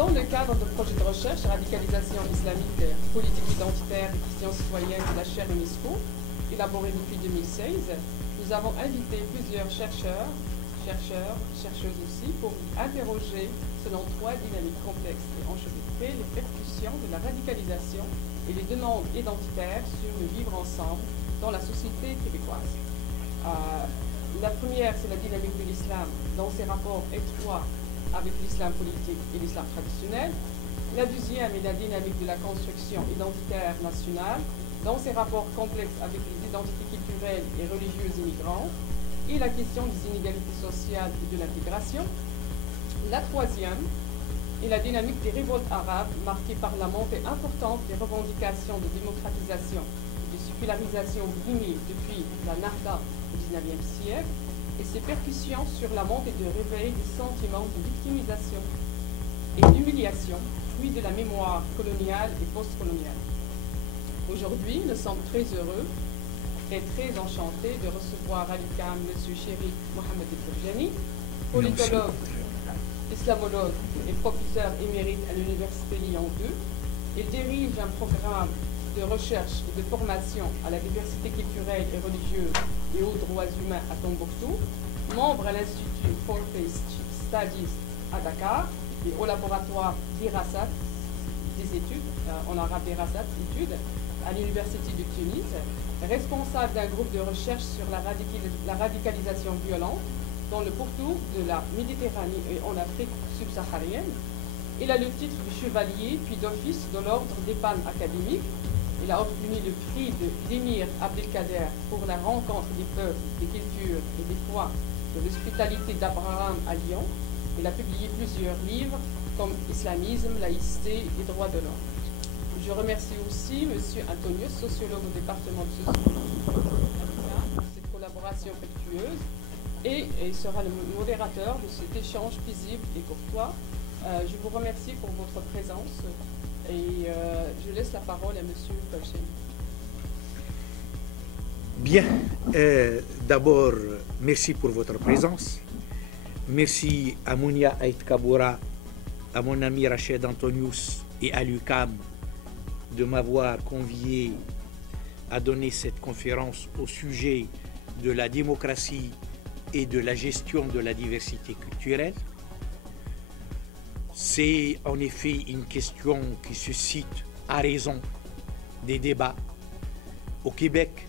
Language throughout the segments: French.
Dans le cadre de projets de recherche, radicalisation islamique, politique identitaire et questions citoyennes de la chaire UNESCO, élaborée depuis 2016, nous avons invité plusieurs chercheurs, chercheuses aussi, pour interroger, selon 3 dynamiques complexes et enchevêtrées, les percussions de la radicalisation et les demandes identitaires sur le vivre ensemble dans la société québécoise. La première, c'est la dynamique de l'islam dans ses rapports étroits avec l'islam politique et l'islam traditionnel. La deuxième est la dynamique de la construction identitaire nationale dans ses rapports complexes avec les identités culturelles et religieuses immigrantes et la question des inégalités sociales et de l'intégration. La troisième est la dynamique des révoltes arabes marquée par la montée importante des revendications de démocratisation et de sécularisation brimées depuis la Nahda au XIXe siècle et ses percussions sur la montée de réveil des sentiments de victimisation et d'humiliation, fruit de la mémoire coloniale et postcoloniale. Aujourd'hui, nous sommes très heureux et très enchantés de recevoir à l'UQAM M. Chérif Mohamed El-Ferjani, politologue, islamologue et professeur émérite à l'Université Lyon 2. Il dirige un programme de recherche et de formation à la diversité culturelle et religieuse et aux droits humains à Tombouctou, membre à l'Institut Faith Studies à Dakar et au laboratoire d'Irasat, des études, en arabe d'Irasat, études, à l'Université de Tunis, responsable d'un groupe de recherche sur la radicalisation violente dans le pourtour de la Méditerranée et en Afrique subsaharienne. Il a le titre de chevalier puis d'office de l'ordre des Palmes académiques. Il a obtenu le prix de l'émir Abdelkader pour la rencontre des peuples, des cultures et des foi de l'hospitalité d'Abraham à Lyon. Il a publié plusieurs livres comme Islamisme, laïcité et droits de l'homme. Je remercie aussi M. Antonius, sociologue au département de sociologie, pour cette collaboration fructueuse et il sera le modérateur de cet échange paisible et courtois. Je vous remercie pour votre présence. Et je laisse la parole à M. Ferjani. Bien, d'abord, merci pour votre présence. Merci à Mounia Aït Kaboura, à mon ami Rachid Antonius et à l'UQAM de m'avoir convié à donner cette conférence au sujet de la démocratie et de la gestion de la diversité culturelle. C'est en effet une question qui suscite à raison des débats au Québec,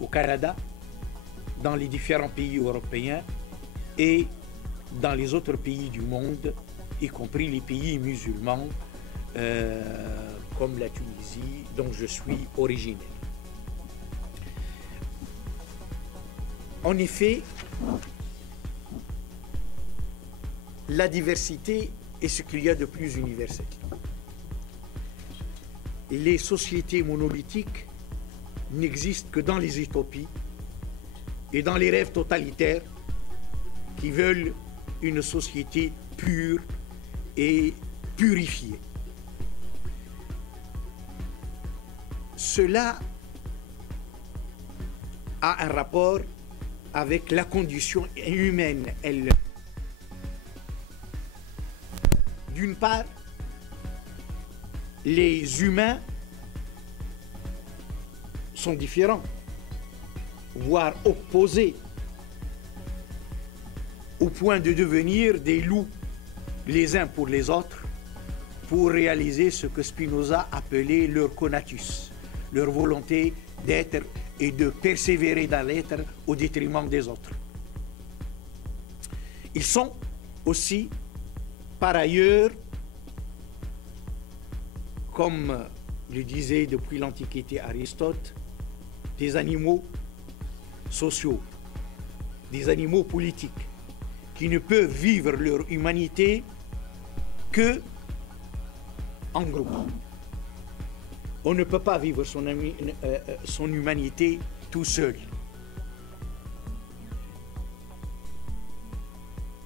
au Canada, dans les différents pays européens et dans les autres pays du monde, y compris les pays musulmans comme la Tunisie, dont je suis originaire. En effet, la diversité est ce qu'il y a de plus universel. Les sociétés monolithiques n'existent que dans les utopies et dans les rêves totalitaires qui veulent une société pure et purifiée. Cela a un rapport avec la condition humaine elle. D'une part, les humains sont différents, voire opposés, au point de devenir des loups les uns pour les autres, pour réaliser ce que Spinoza appelait leur conatus, leur volonté d'être et de persévérer dans l'être au détriment des autres. Ils sont aussi, par ailleurs, comme le disait depuis l'Antiquité Aristote, des animaux sociaux, des animaux politiques, qui ne peuvent vivre leur humanité que en groupe. On ne peut pas vivre son humanité tout seul.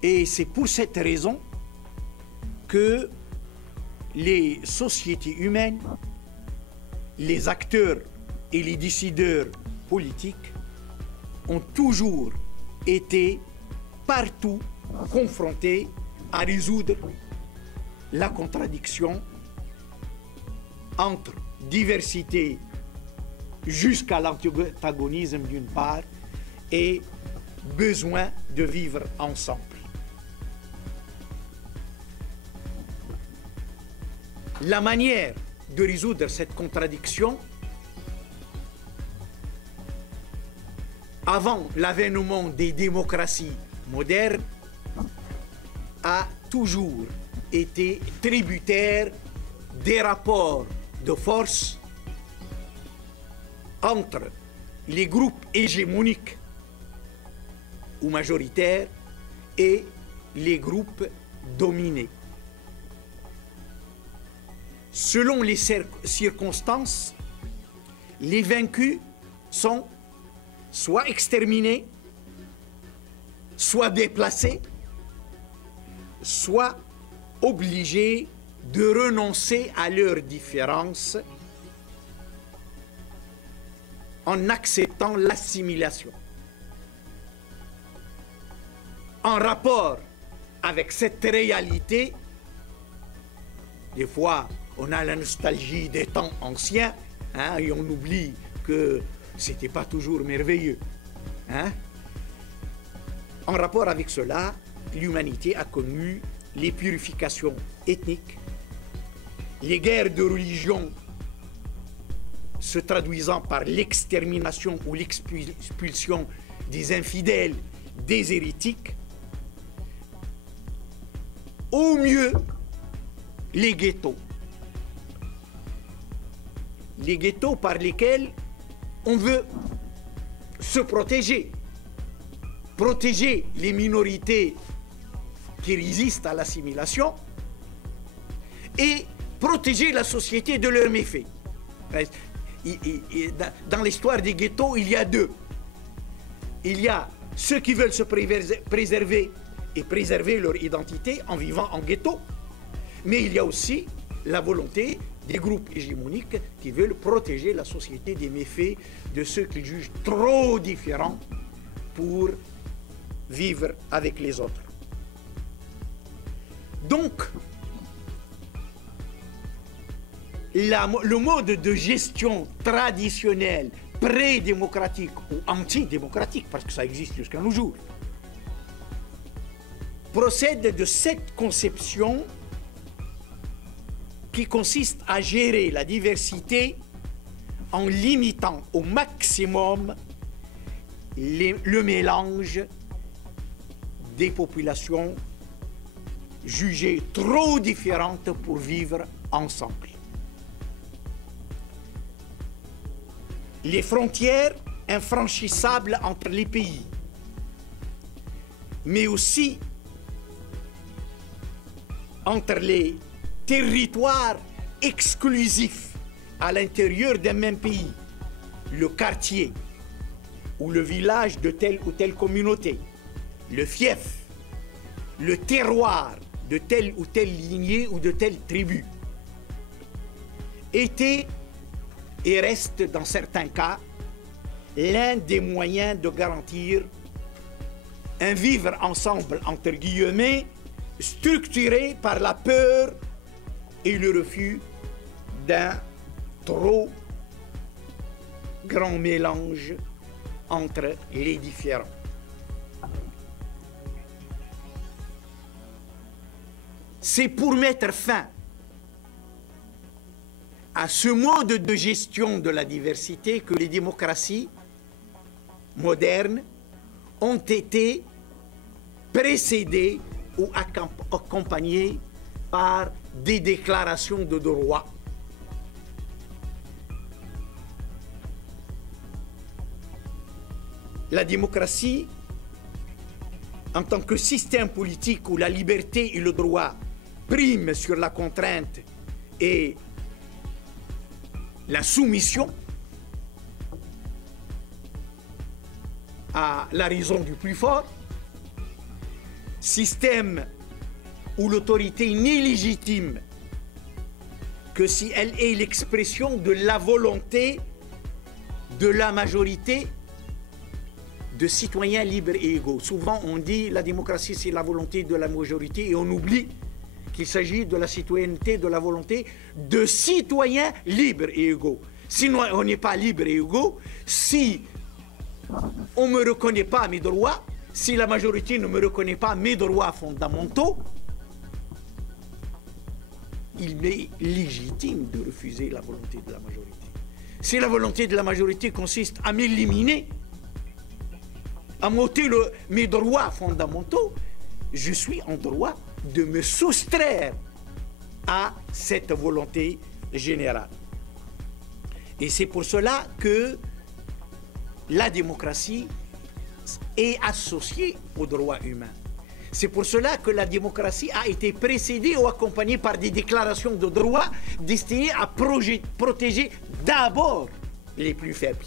Et c'est pour cette raison que les sociétés humaines, les acteurs et les décideurs politiques ont toujours été partout confrontés à résoudre la contradiction entre diversité jusqu'à l'antagonisme d'une part et besoin de vivre ensemble. La manière de résoudre cette contradiction, avant l'avènement des démocraties modernes, a toujours été tributaire des rapports de force entre les groupes hégémoniques ou majoritaires et les groupes dominés. Selon les circonstances, les vaincus sont soit exterminés, soit déplacés, soit obligés de renoncer à leurs différences en acceptant l'assimilation. En rapport avec cette réalité, des fois, on a la nostalgie des temps anciens, hein, et on oublie que c'était pas toujours merveilleux. Hein? En rapport avec cela, l'humanité a connu les purifications ethniques, les guerres de religion se traduisant par l'extermination ou l'expulsion des infidèles, des hérétiques, au mieux les ghettos. Les ghettos par lesquels on veut se protéger, protéger les minorités qui résistent à l'assimilation et protéger la société de leurs méfaits. Dans l'histoire des ghettos, il y a deux. Il y a ceux qui veulent se préserver et préserver leur identité en vivant en ghetto, mais il y a aussi la volonté des groupes hégémoniques qui veulent protéger la société des méfaits de ceux qu'ils jugent trop différents pour vivre avec les autres. Donc, le mode de gestion traditionnel, pré-démocratique ou anti-démocratique, parce que ça existe jusqu'à nos jours, procède de cette conception qui consiste à gérer la diversité en limitant au maximum le mélange des populations jugées trop différentes pour vivre ensemble. Les frontières infranchissables entre les pays, mais aussi entre les territoires exclusifs à l'intérieur d'un même pays, le quartier ou le village de telle ou telle communauté, le fief, le terroir de telle ou telle lignée ou de telle tribu, était et reste dans certains cas l'un des moyens de garantir un vivre ensemble, entre guillemets, structuré par la peur et le refus d'un trop grand mélange entre les différents. C'est pour mettre fin à ce mode de gestion de la diversité que les démocraties modernes ont été précédées ou accompagnées par des déclarations de droits. La démocratie, en tant que système politique où la liberté et le droit priment sur la contrainte et la soumission à la raison du plus fort, système où l'autorité n'est légitime que si elle est l'expression de la volonté de la majorité de citoyens libres et égaux. Souvent on dit la démocratie c'est la volonté de la majorité et on oublie qu'il s'agit de la citoyenneté, de la volonté de citoyens libres et égaux. Sinon, on n'est pas libre et égaux. Si on ne me reconnaît pas mes droits, si la majorité ne me reconnaît pas mes droits fondamentaux, il m'est légitime de refuser la volonté de la majorité. Si la volonté de la majorité consiste à m'éliminer, à m'ôter mes droits fondamentaux, je suis en droit de me soustraire à cette volonté générale. Et c'est pour cela que la démocratie est associée aux droits humains. C'est pour cela que la démocratie a été précédée ou accompagnée par des déclarations de droits destinées à protéger d'abord les plus faibles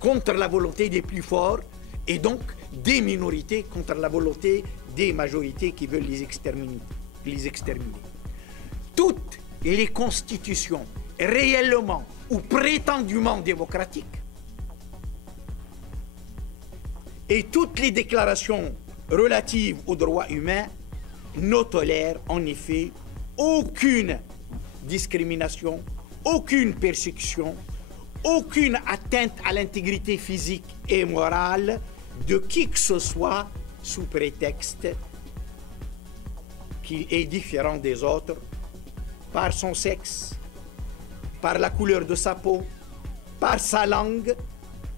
contre la volonté des plus forts et donc des minorités contre la volonté des majorités qui veulent les exterminer. Toutes les constitutions réellement ou prétendument démocratiques et toutes les déclarations relatives aux droits humains ne tolèrent en effet aucune discrimination, aucune persécution, aucune atteinte à l'intégrité physique et morale de qui que ce soit sous prétexte qu'il est différent des autres par son sexe, par la couleur de sa peau, par sa langue,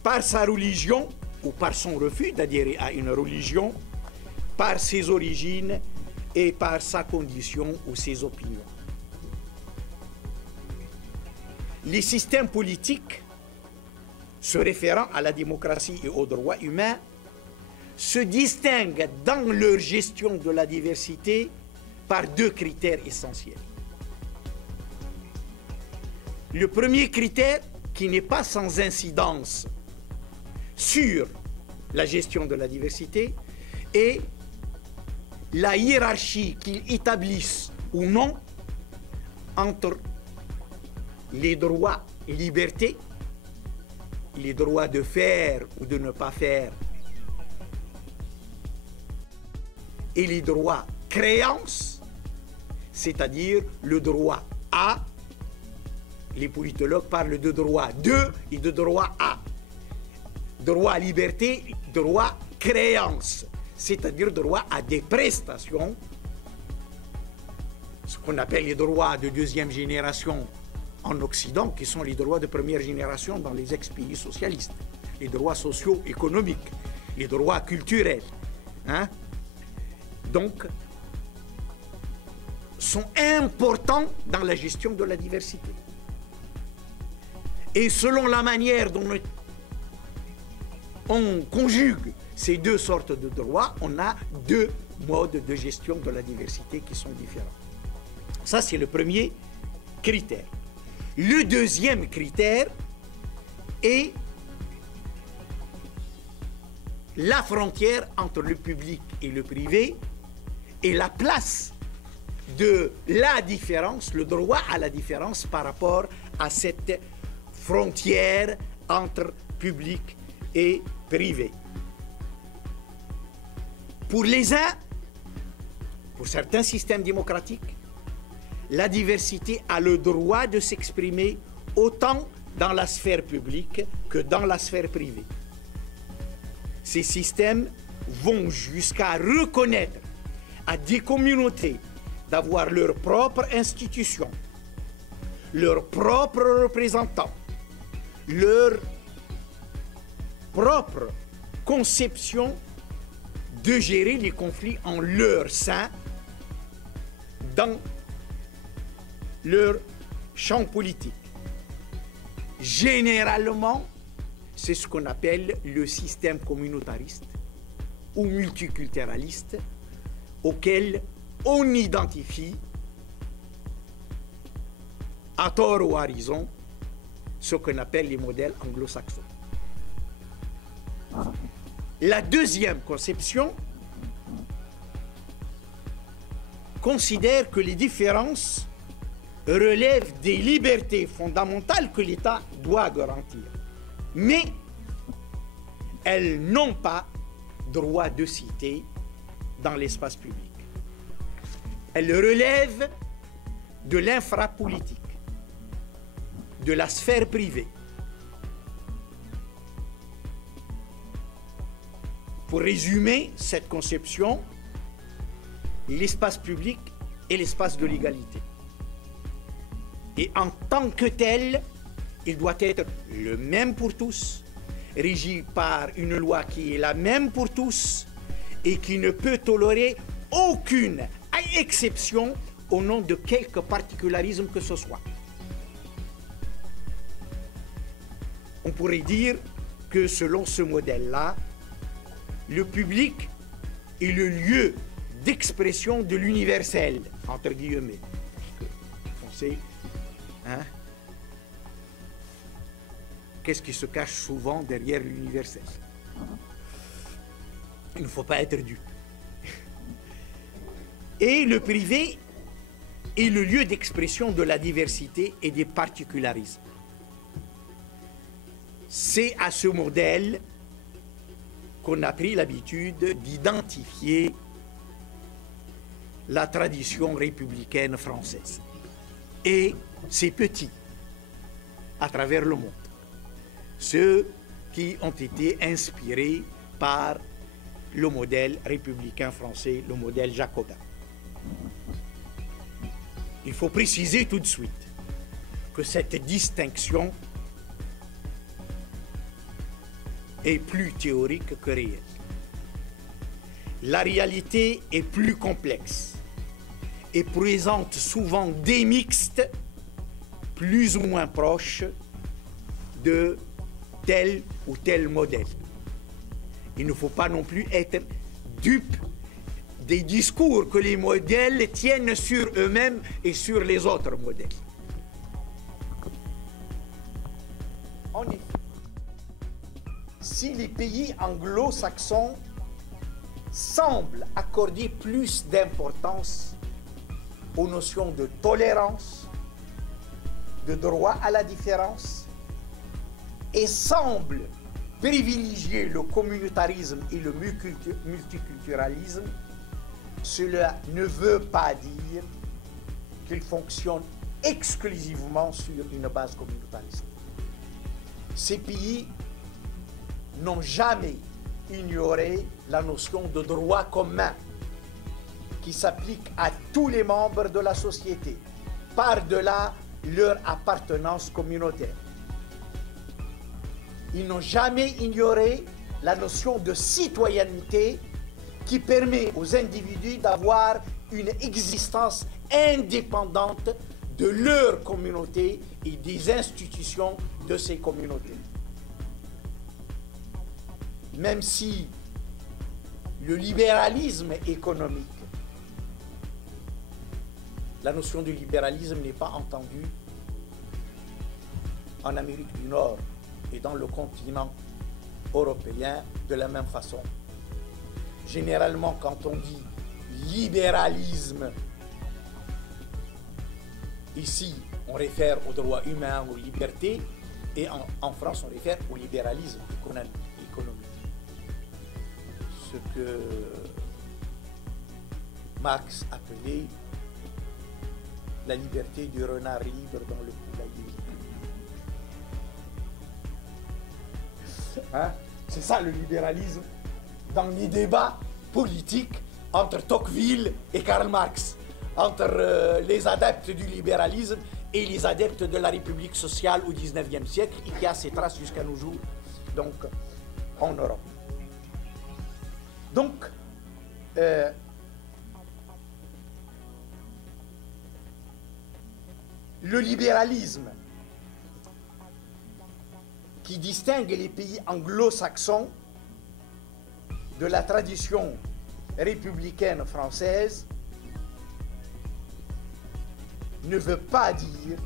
par sa religion ou par son refus d'adhérer à une religion, par ses origines et par sa condition ou ses opinions. Les systèmes politiques se référant à la démocratie et aux droits humains se distinguent dans leur gestion de la diversité par deux critères essentiels. Le premier critère, qui n'est pas sans incidence sur la gestion de la diversité, est la hiérarchie qu'ils établissent ou non entre les droits et libertés, les droits de faire ou de ne pas faire, et les droits créances, c'est-à-dire le droit à. Les politologues parlent de droit de et de droit à. Droit à liberté, droit créance, c'est-à-dire droit à des prestations, ce qu'on appelle les droits de deuxième génération en Occident, qui sont les droits de première génération dans les ex-pays socialistes, les droits socio-économiques, les droits culturels, donc sont importants dans la gestion de la diversité. Et selon la manière dont on conjugue ces deux sortes de droits, on a deux modes de gestion de la diversité qui sont différents. Ça, c'est le premier critère. Le deuxième critère est la frontière entre le public et le privé et la place de la différence, le droit à la différence par rapport à cette frontière entre public et privé. Pour les uns, pour certains systèmes démocratiques, la diversité a le droit de s'exprimer autant dans la sphère publique que dans la sphère privée. Ces systèmes vont jusqu'à reconnaître à des communautés d'avoir leurs propres institutions, leurs propres représentants, leur propre conception de gérer les conflits en leur sein dans leur champ politique. Généralement, c'est ce qu'on appelle le système communautariste ou multiculturaliste auquel on identifie, à tort ou à raison, ce qu'on appelle les modèles anglo-saxons. La deuxième conception considère que les différences relèvent des libertés fondamentales que l'État doit garantir, mais elles n'ont pas droit de cité dans l'espace public. Elle relève de l'infrapolitique, de la sphère privée. Pour résumer cette conception, l'espace public est l'espace de l'égalité. Et en tant que tel, il doit être le même pour tous, régi par une loi qui est la même pour tous et qui ne peut tolérer aucune exception au nom de quelque particularisme que ce soit. On pourrait dire que selon ce modèle-là, le public est le lieu d'expression de l'universel, entre guillemets. On sait, hein, qu'est-ce qui se cache souvent derrière l'universel. Il ne faut pas être dupe. Et le privé est le lieu d'expression de la diversité et des particularismes. C'est à ce modèle qu'on a pris l'habitude d'identifier la tradition républicaine française. Et ces petits, à travers le monde, ceux qui ont été inspirés par le modèle républicain français, le modèle jacobin. Il faut préciser tout de suite que cette distinction est plus théorique que réelle. La réalité est plus complexe et présente souvent des mixtes plus ou moins proches de tel ou tel modèle. Il ne faut pas non plus être dupe des discours que les modèles tiennent sur eux-mêmes et sur les autres modèles. En effet, si les pays anglo-saxons semblent accorder plus d'importance aux notions de tolérance, de droit à la différence, et semblent privilégier le communautarisme et le multiculturalisme, cela ne veut pas dire qu'ils fonctionnent exclusivement sur une base communautariste. Ces pays n'ont jamais ignoré la notion de droit commun qui s'applique à tous les membres de la société, par-delà leur appartenance communautaire. Ils n'ont jamais ignoré la notion de citoyenneté qui permet aux individus d'avoir une existence indépendante de leur communauté et des institutions de ces communautés. Même si le libéralisme économique, la notion du libéralisme n'est pas entendue en Amérique du Nord et dans le continent européen de la même façon. Généralement, quand on dit libéralisme, ici, on réfère aux droits humains, aux libertés, et en France, on réfère au libéralisme économique. Ce que Marx appelait la liberté du renard libre dans le poulailler. Hein? C'est ça le libéralisme dans les débats politiques entre Tocqueville et Karl Marx, entre les adeptes du libéralisme et les adeptes de la République sociale au XIXe siècle et qui a ses traces jusqu'à nos jours, donc en Europe. Donc, le libéralisme qui distingue les pays anglo-saxons de la tradition républicaine française ne veut pas dire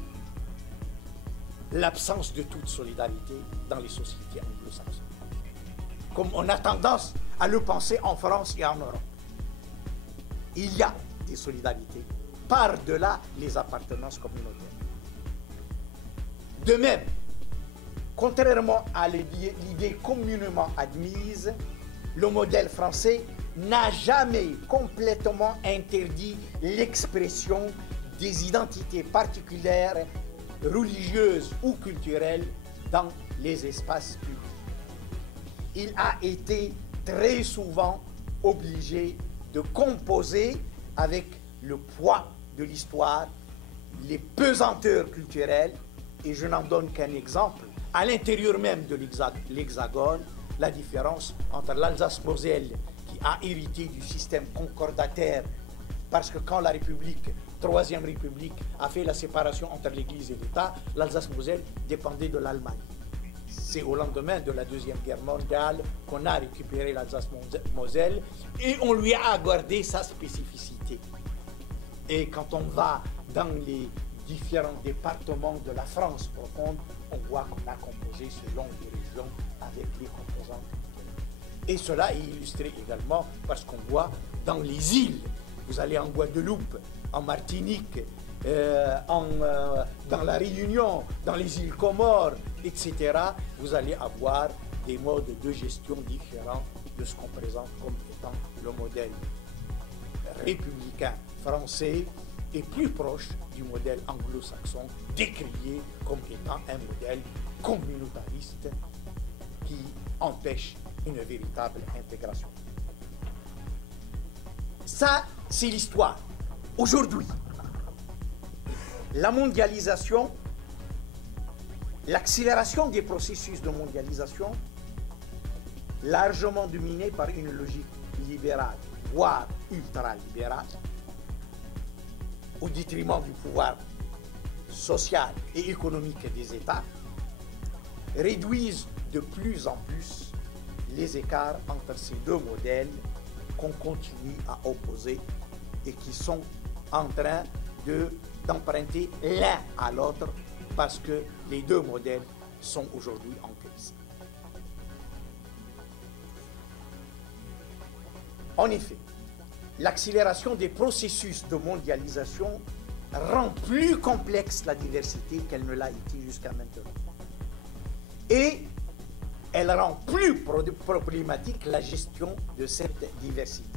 l'absence de toute solidarité dans les sociétés anglo-saxonnes, comme on a tendance à le penser en France et en Europe. Il y a des solidarités par-delà les appartenances communautaires. De même, contrairement à l'idée communément admise, le modèle français n'a jamais complètement interdit l'expression des identités particulières, religieuses ou culturelles dans les espaces publics. Il a été très souvent obligé de composer avec le poids de l'histoire, les pesanteurs culturelles, et je n'en donne qu'un exemple. À l'intérieur même de l'Hexagone, la différence entre l'Alsace-Moselle, qui a hérité du système concordataire, parce que quand la République, Troisième République, a fait la séparation entre l'Église et l'État, l'Alsace-Moselle dépendait de l'Allemagne. C'est au lendemain de la Deuxième Guerre mondiale qu'on a récupéré l'Alsace-Moselle et on lui a accordé sa spécificité. Et quand on va dans les différents départements de la France profonde, on voit qu'on a composé selon les régions avec les composantes. Et cela est illustré également parce qu'on voit dans les îles, vous allez en Guadeloupe, en Martinique, dans la Réunion, dans les îles Comores, etc., vous allez avoir des modes de gestion différents de ce qu'on présente comme étant le modèle républicain français et plus proche du modèle anglo-saxon, décrié comme étant un modèle communautariste qui empêche une véritable intégration. Ça, c'est l'histoire. Aujourd'hui, la mondialisation, l'accélération des processus de mondialisation, largement dominée par une logique libérale, voire ultralibérale, au détriment du pouvoir social et économique des États, réduisent de plus en plus les écarts entre ces deux modèles qu'on continue à opposer et qui sont en train d'emprunter l'un à l'autre parce que les deux modèles sont aujourd'hui en crise. En effet, l'accélération des processus de mondialisation rend plus complexe la diversité qu'elle ne l'a été jusqu'à maintenant. Et elle rend plus problématique la gestion de cette diversité.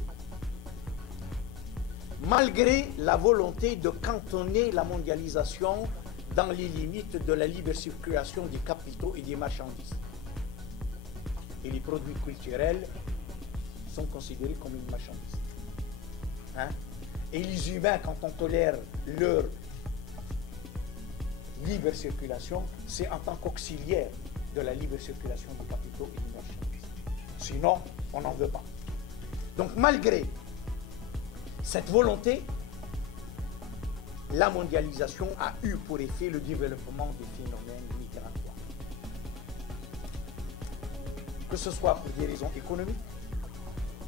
Malgré la volonté de cantonner la mondialisation dans les limites de la libre circulation des capitaux et des marchandises. Et les produits culturels sont considérés comme une marchandise. Hein? Et les humains, quand on tolère leur libre circulation, c'est en tant qu'auxiliaire de la libre circulation des capitaux et des marchandises. Sinon, on n'en veut pas. Donc, malgré cette volonté, la mondialisation a eu pour effet le développement des phénomènes migratoires. Que ce soit pour des raisons économiques,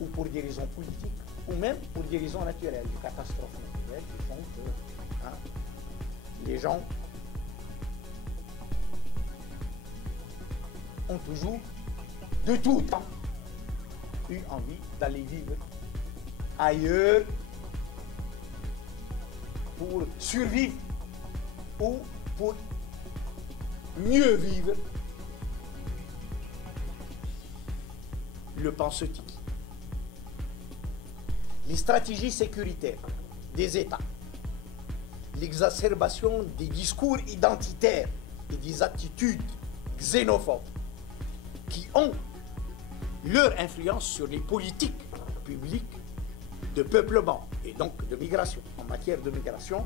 ou pour des raisons politiques, ou même pour des raisons naturelles, des catastrophes naturelles qui font que les gens ont toujours, de tout temps, eu envie d'aller vivre ailleurs pour survivre ou pour mieux vivre. Le penseutique. Les stratégies sécuritaires des États, l'exacerbation des discours identitaires et des attitudes xénophobes qui ont leur influence sur les politiques publiques de peuplement et donc de migration. En matière de migration,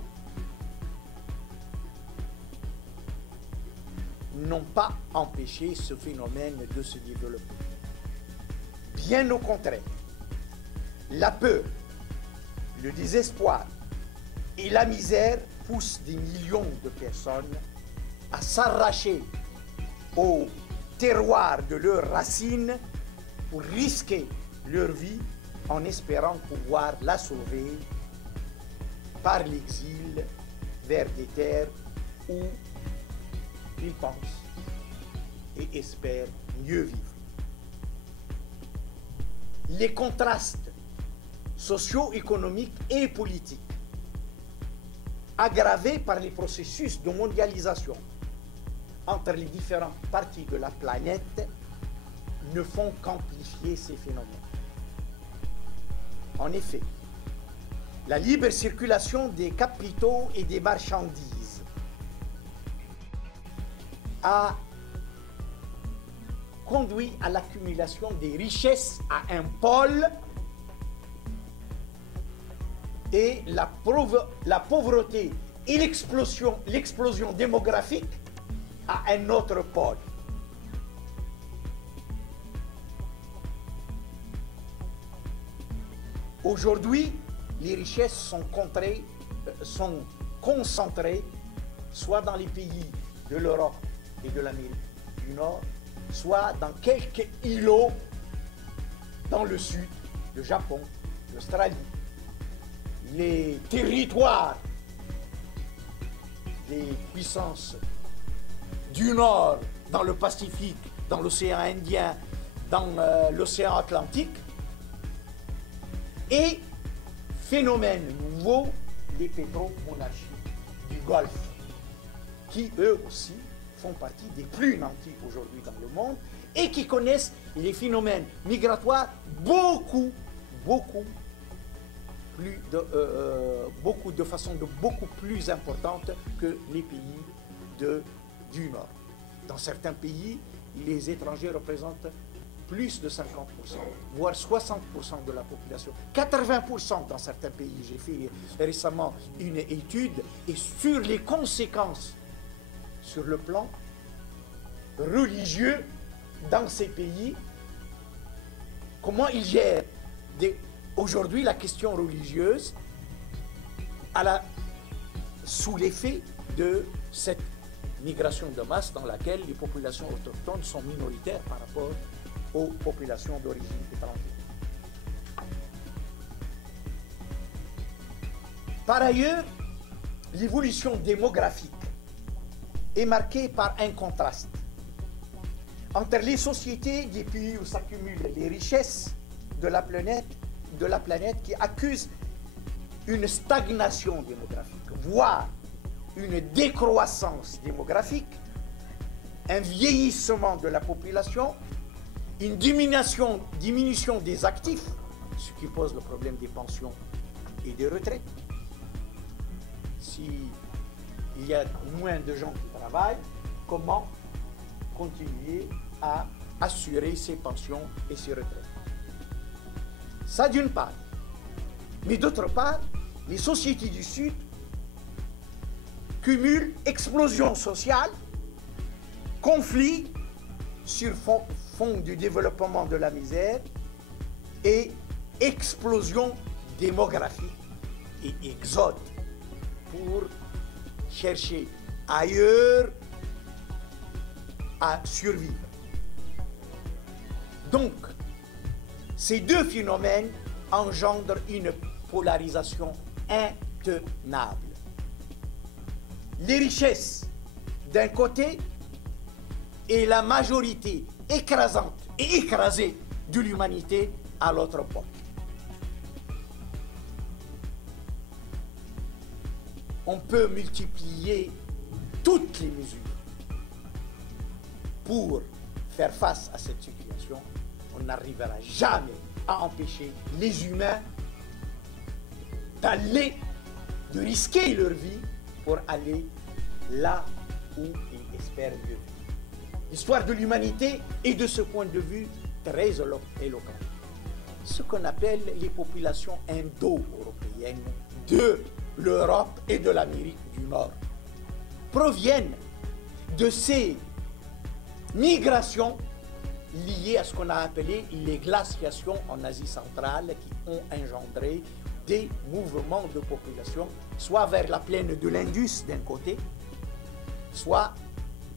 n'ont pas empêché ce phénomène de se développer. Bien au contraire, la peur, le désespoir et la misère poussent des millions de personnes à s'arracher au terroir de leurs racines pour risquer leur vie en espérant pouvoir la sauver par l'exil vers des terres où ils pensent et espèrent mieux vivre. Les contrastes socio-économiques et politiques, aggravés par les processus de mondialisation entre les différentes parties de la planète, ne font qu'amplifier ces phénomènes. En effet, la libre circulation des capitaux et des marchandises a conduit à l'accumulation des richesses à un pôle et la pauvreté et l'explosion démographique à un autre pôle. Aujourd'hui, les richesses sont concentrées soit dans les pays de l'Europe et de l'Amérique du Nord, soit dans quelques îlots dans le sud, le Japon, l'Australie, les territoires des puissances du Nord, dans le Pacifique, dans l'océan Indien, dans l'océan Atlantique, et phénomène nouveau des pétromonarchies du Golfe, qui eux aussi font partie des plus nantis aujourd'hui dans le monde et qui connaissent les phénomènes migratoires de façon beaucoup plus importante que les pays du Nord. Dans certains pays, les étrangers représentent plus de 50%, voire 60% de la population, 80% dans certains pays. J'ai fait récemment une étude et sur les conséquences sur le plan religieux dans ces pays, comment ils gèrent aujourd'hui la question religieuse sous l'effet de cette migration de masse dans laquelle les populations autochtones sont minoritaires par rapport aux populations d'origine étrangère. Par ailleurs, l'évolution démographique est marquée par un contraste entre les sociétés des pays où s'accumulent les richesses de la planète qui accusent une stagnation démographique, voire une décroissance démographique, un vieillissement de la population, une diminution des actifs, ce qui pose le problème des pensions et des retraites. S'il y a moins de gens qui travaillent, comment continuer à assurer ces pensions et ces retraites? Ça d'une part. Mais d'autre part, les sociétés du Sud cumulent explosion sociale, conflit sur fond du développement de la misère et explosion démographique et exode pour chercher ailleurs à survivre. Donc, ces deux phénomènes engendrent une polarisation intenable. Les richesses d'un côté et la majorité écrasante et écrasée de l'humanité à l'autre pôle. On peut multiplier toutes les mesures pour faire face à cette situation. On n'arrivera jamais à empêcher les humains de risquer leur vie pour aller là où ils espèrent mieux vivre. L'histoire de l'humanité est de ce point de vue très éloquente. Ce qu'on appelle les populations indo-européennes de l'Europe et de l'Amérique du Nord proviennent de ces migrations liées à ce qu'on a appelé les glaciations en Asie centrale qui ont engendré des mouvements de population, soit vers la plaine de l'Indus d'un côté, soit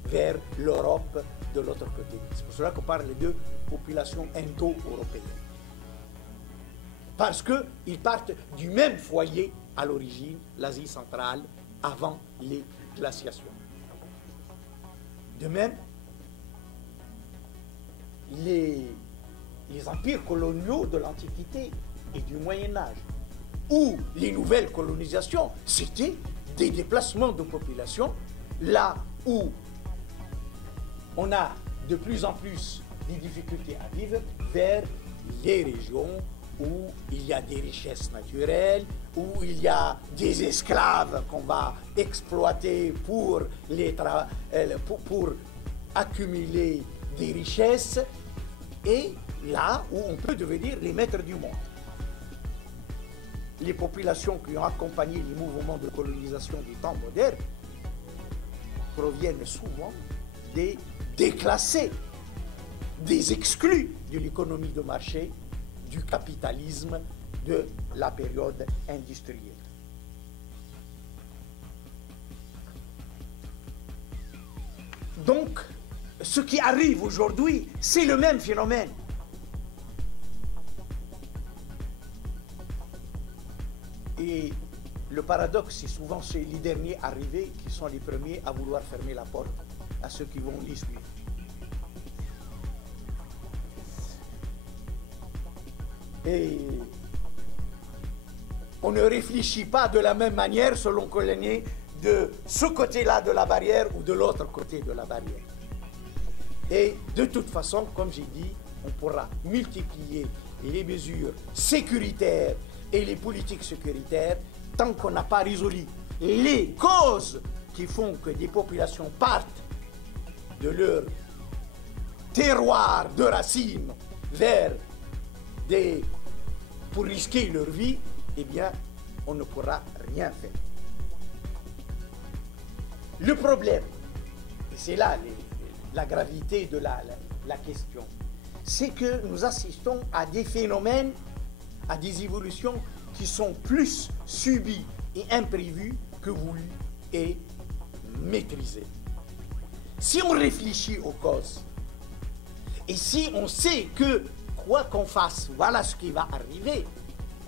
vers l'Europe de l'autre côté. C'est pour cela qu'on parle de populations indo-européennes. Parce qu'ils partent du même foyer à l'origine, l'Asie centrale, avant les glaciations. De même, les empires coloniaux de l'Antiquité et du Moyen-Âge, ou les nouvelles colonisations, c'était des déplacements de population, là où on a de plus en plus des difficultés à vivre, vers les régions où il y a des richesses naturelles, où il y a des esclaves qu'on va exploiter pour accumuler des richesses, et là où on peut devenir les maîtres du monde. Les populations qui ont accompagné les mouvements de colonisation du temps moderne proviennent souvent des déclassés, des exclus de l'économie de marché, du capitalisme de la période industrielle. Donc, ce qui arrive aujourd'hui, c'est le même phénomène. Et le paradoxe, c'est souvent c'est les derniers arrivés qui sont les premiers à vouloir fermer la porte à ceux qui vont les suivre. Et on ne réfléchit pas de la même manière selon qu'on est né de ce côté-là de la barrière ou de l'autre côté de la barrière. Et de toute façon, comme j'ai dit, on pourra multiplier les mesures sécuritaires et les politiques sécuritaires tant qu'on n'a pas résolu les causes qui font que des populations partent de leur terroir de racines vers pour risquer leur vie, eh bien, on ne pourra rien faire. Le problème, et c'est là la gravité de la question, c'est que nous assistons à des phénomènes, à des évolutions qui sont plus subies et imprévues que voulues et maîtrisées. Si on réfléchit aux causes, et si on sait que quoi qu'on fasse, voilà ce qui va arriver,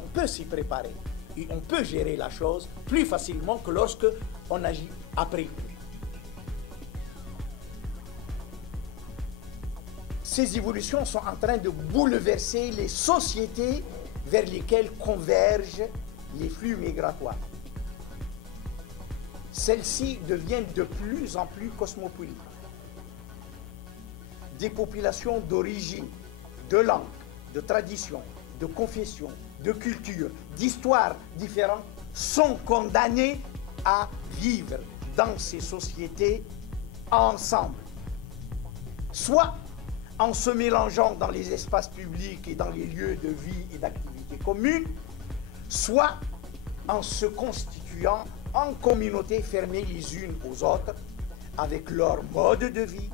on peut s'y préparer et on peut gérer la chose plus facilement que lorsque on agit après coup. Ces évolutions sont en train de bouleverser les sociétés vers lesquelles convergent les flux migratoires. Celles-ci deviennent de plus en plus cosmopolites. Des populations d'origine, de langue, de tradition, de confession, de culture, d'histoires différentes sont condamnées à vivre dans ces sociétés ensemble. Soit en se mélangeant dans les espaces publics et dans les lieux de vie et d'activité communes, soit en se constituant en communautés fermées les unes aux autres, avec leur mode de vie,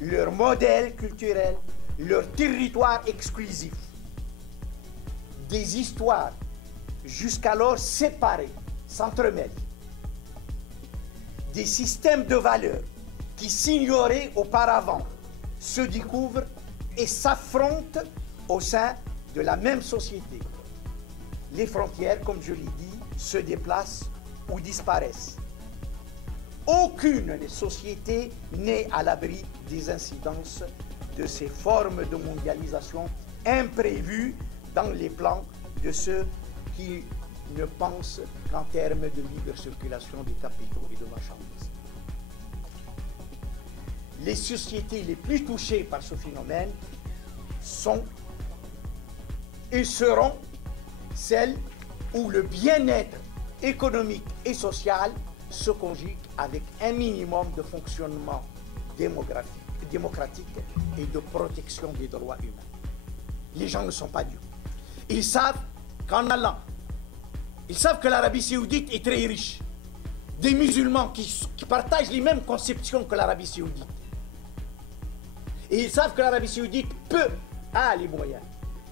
leur modèle culturel, leur territoire exclusif. Des histoires jusqu'alors séparées s'entremêlent. Des systèmes de valeurs qui s'ignoraient auparavant se découvrent et s'affrontent au sein de la même société. Les frontières, comme je l'ai dit, se déplacent ou disparaissent. Aucune des sociétés n'est à l'abri des incidences de ces formes de mondialisation imprévues dans les plans de ceux qui ne pensent qu'en termes de libre circulation des capitaux et de marchandises. Les sociétés les plus touchées par ce phénomène sont et seront celles où le bien-être économique et social se conjugue avec un minimum de fonctionnement démocratique et de protection des droits humains. Les gens ne sont pas dupes. Ils savent qu'en allant, ils savent que l'Arabie saoudite est très riche. Des musulmans qui partagent les mêmes conceptions que l'Arabie saoudite. Et ils savent que l'Arabie saoudite a les moyens,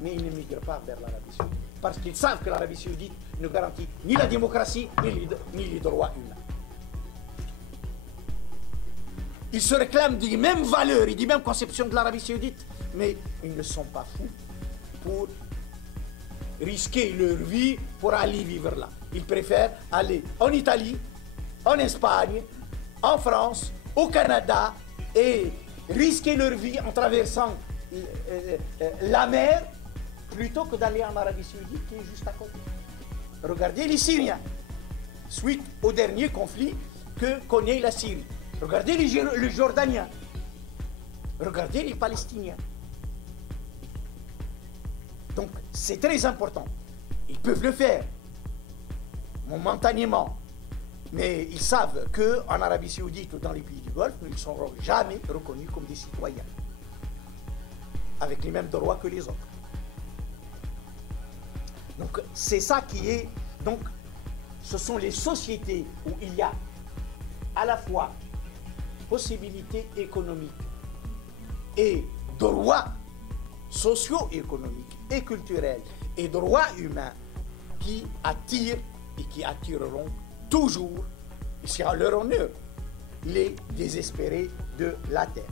mais ils ne migrent pas vers l'Arabie saoudite. Parce qu'ils savent que l'Arabie saoudite ne garantit ni la démocratie, ni les droits humains. Ils se réclament des mêmes valeurs et des mêmes conceptions de l'Arabie saoudite, mais ils ne sont pas fous pour risquer leur vie pour aller vivre là. Ils préfèrent aller en Italie, en Espagne, en France, au Canada et risquer leur vie en traversant la mer plutôt que d'aller en Arabie saoudite qui est juste à côté. Regardez les Syriens, suite au dernier conflit que connaît la Syrie. Regardez les Jordaniens. Regardez les Palestiniens. Donc c'est très important. Ils peuvent le faire momentanément, mais ils savent qu'en Arabie Saoudite ou dans les pays du Golfe, ils ne seront jamais reconnus comme des citoyens, avec les mêmes droits que les autres. Donc c'est ça qui est... Donc ce sont les sociétés où il y a à la fois possibilités économiques et droits socio-économiques et culturels et droits humains qui attirent et qui attireront toujours, et c'est à leur honneur, les désespérés de la terre.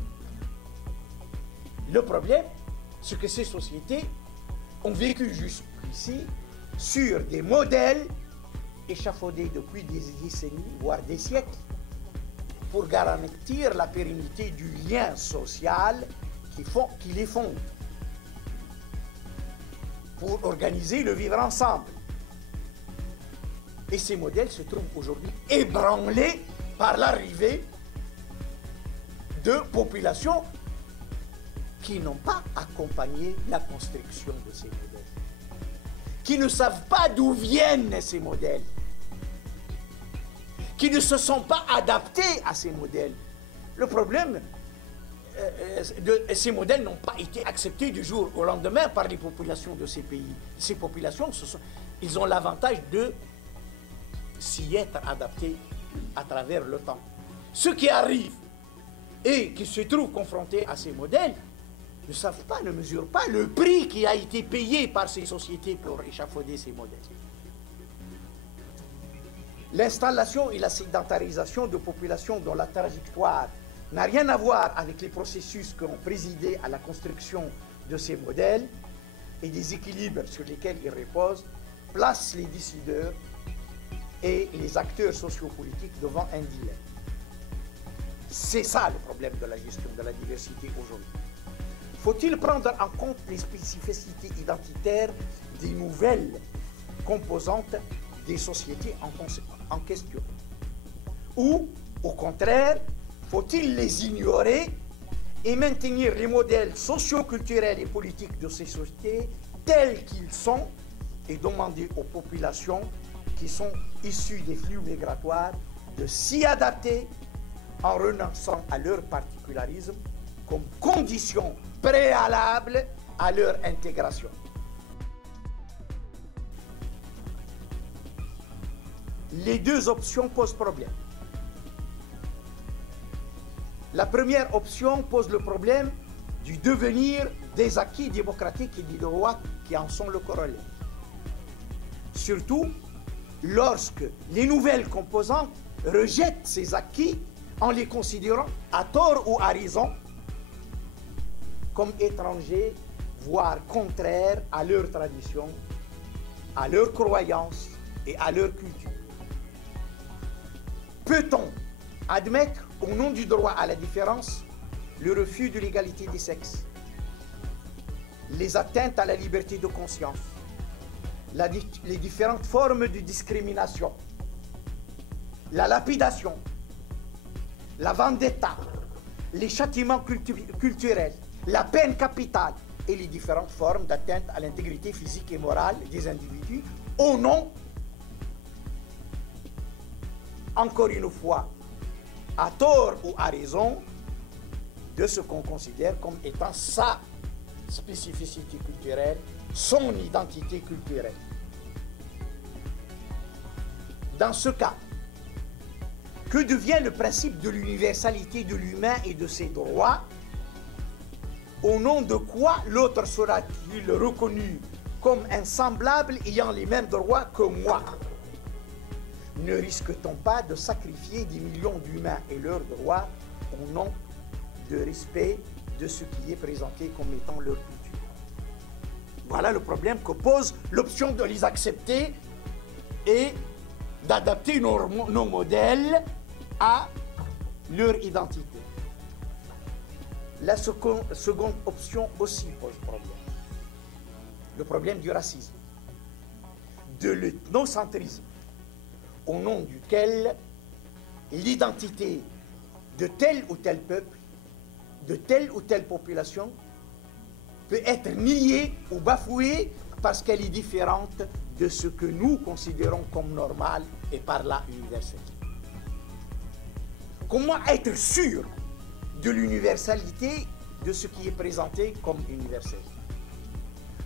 Le problème, c'est que ces sociétés ont vécu jusqu'ici sur des modèles échafaudés depuis des décennies, voire des siècles, pour garantir la pérennité du lien social qui les fonde, pour organiser le vivre ensemble. Et ces modèles se trouvent aujourd'hui ébranlés par l'arrivée de populations qui n'ont pas accompagné la construction de ces modèles, qui ne savent pas d'où viennent ces modèles, qui ne se sont pas adaptés à ces modèles. Le problème, ces modèles n'ont pas été acceptés du jour au lendemain par les populations de ces pays. Ces populations, ils ont l'avantage de s'y être adaptés à travers le temps. Ceux qui arrivent et qui se trouvent confrontés à ces modèles ne savent pas, ne mesurent pas le prix qui a été payé par ces sociétés pour échafauder ces modèles. L'installation et la sédentarisation de populations dont la trajectoire n'a rien à voir avec les processus qui ont présidé à la construction de ces modèles et des équilibres sur lesquels ils reposent, place les décideurs et les acteurs sociopolitiques devant un dilemme. C'est ça le problème de la gestion de la diversité aujourd'hui. Faut-il prendre en compte les spécificités identitaires des nouvelles composantes des sociétés en question? Ou, au contraire, faut-il les ignorer et maintenir les modèles socio-culturels et politiques de ces sociétés tels qu'ils sont et demander aux populations qui sont issues des flux migratoires de s'y adapter en renonçant à leur particularisme comme condition préalable à leur intégration. Les deux options posent problème. La première option pose le problème du devenir des acquis démocratiques et des droits qui en sont le corollaire. Surtout lorsque les nouvelles composantes rejettent ces acquis en les considérant, à tort ou à raison, comme étrangers, voire contraires à leur tradition, à leurs croyances et à leur culture. Peut-on admettre, au nom du droit à la différence, le refus de l'égalité des sexes, les atteintes à la liberté de conscience, les différentes formes de discrimination, la lapidation, la vendetta, les châtiments culturels, la peine capitale et les différentes formes d'atteinte à l'intégrité physique et morale des individus au nom, encore une fois, à tort ou à raison, de ce qu'on considère comme étant sa spécificité culturelle, son identité culturelle. Dans ce cas, que devient le principe de l'universalité de l'humain et de ses droits? Au nom de quoi l'autre sera-t-il reconnu comme un semblable ayant les mêmes droits que moi? Ne risque-t-on pas de sacrifier des millions d'humains et leurs droits au nom de respect de ce qui est présenté comme étant leur culture? Voilà le problème que pose l'option de les accepter et d'adapter nos modèles à leur identité. La seconde option aussi pose problème. Le problème du racisme, de l'ethnocentrisme, au nom duquel l'identité de tel ou tel peuple, de telle ou telle population peut être niée ou bafouée parce qu'elle est différente de ce que nous considérons comme normal et par là universel. Comment être sûr de l'universalité de ce qui est présenté comme universel?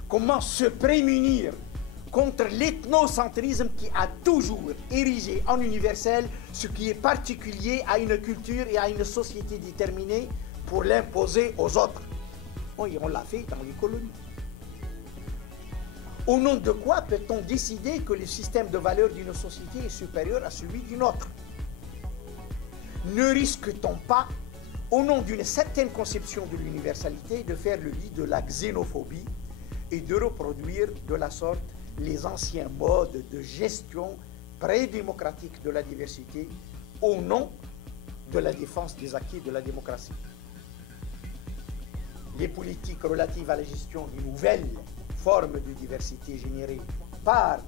Comment se prémunir contre l'ethnocentrisme qui a toujours érigé en universel ce qui est particulier à une culture et à une société déterminée pour l'imposer aux autres? Oui, on l'a fait dans les colonies. Au nom de quoi peut-on décider que le système de valeurs d'une société est supérieur à celui d'une autre? Ne risque-t-on pas, au nom d'une certaine conception de l'universalité, de faire le lit de la xénophobie et de reproduire de la sorte les anciens modes de gestion pré-démocratique de la diversité au nom de la défense des acquis de la démocratie? Les politiques relatives à la gestion des nouvelles formes de diversité générées par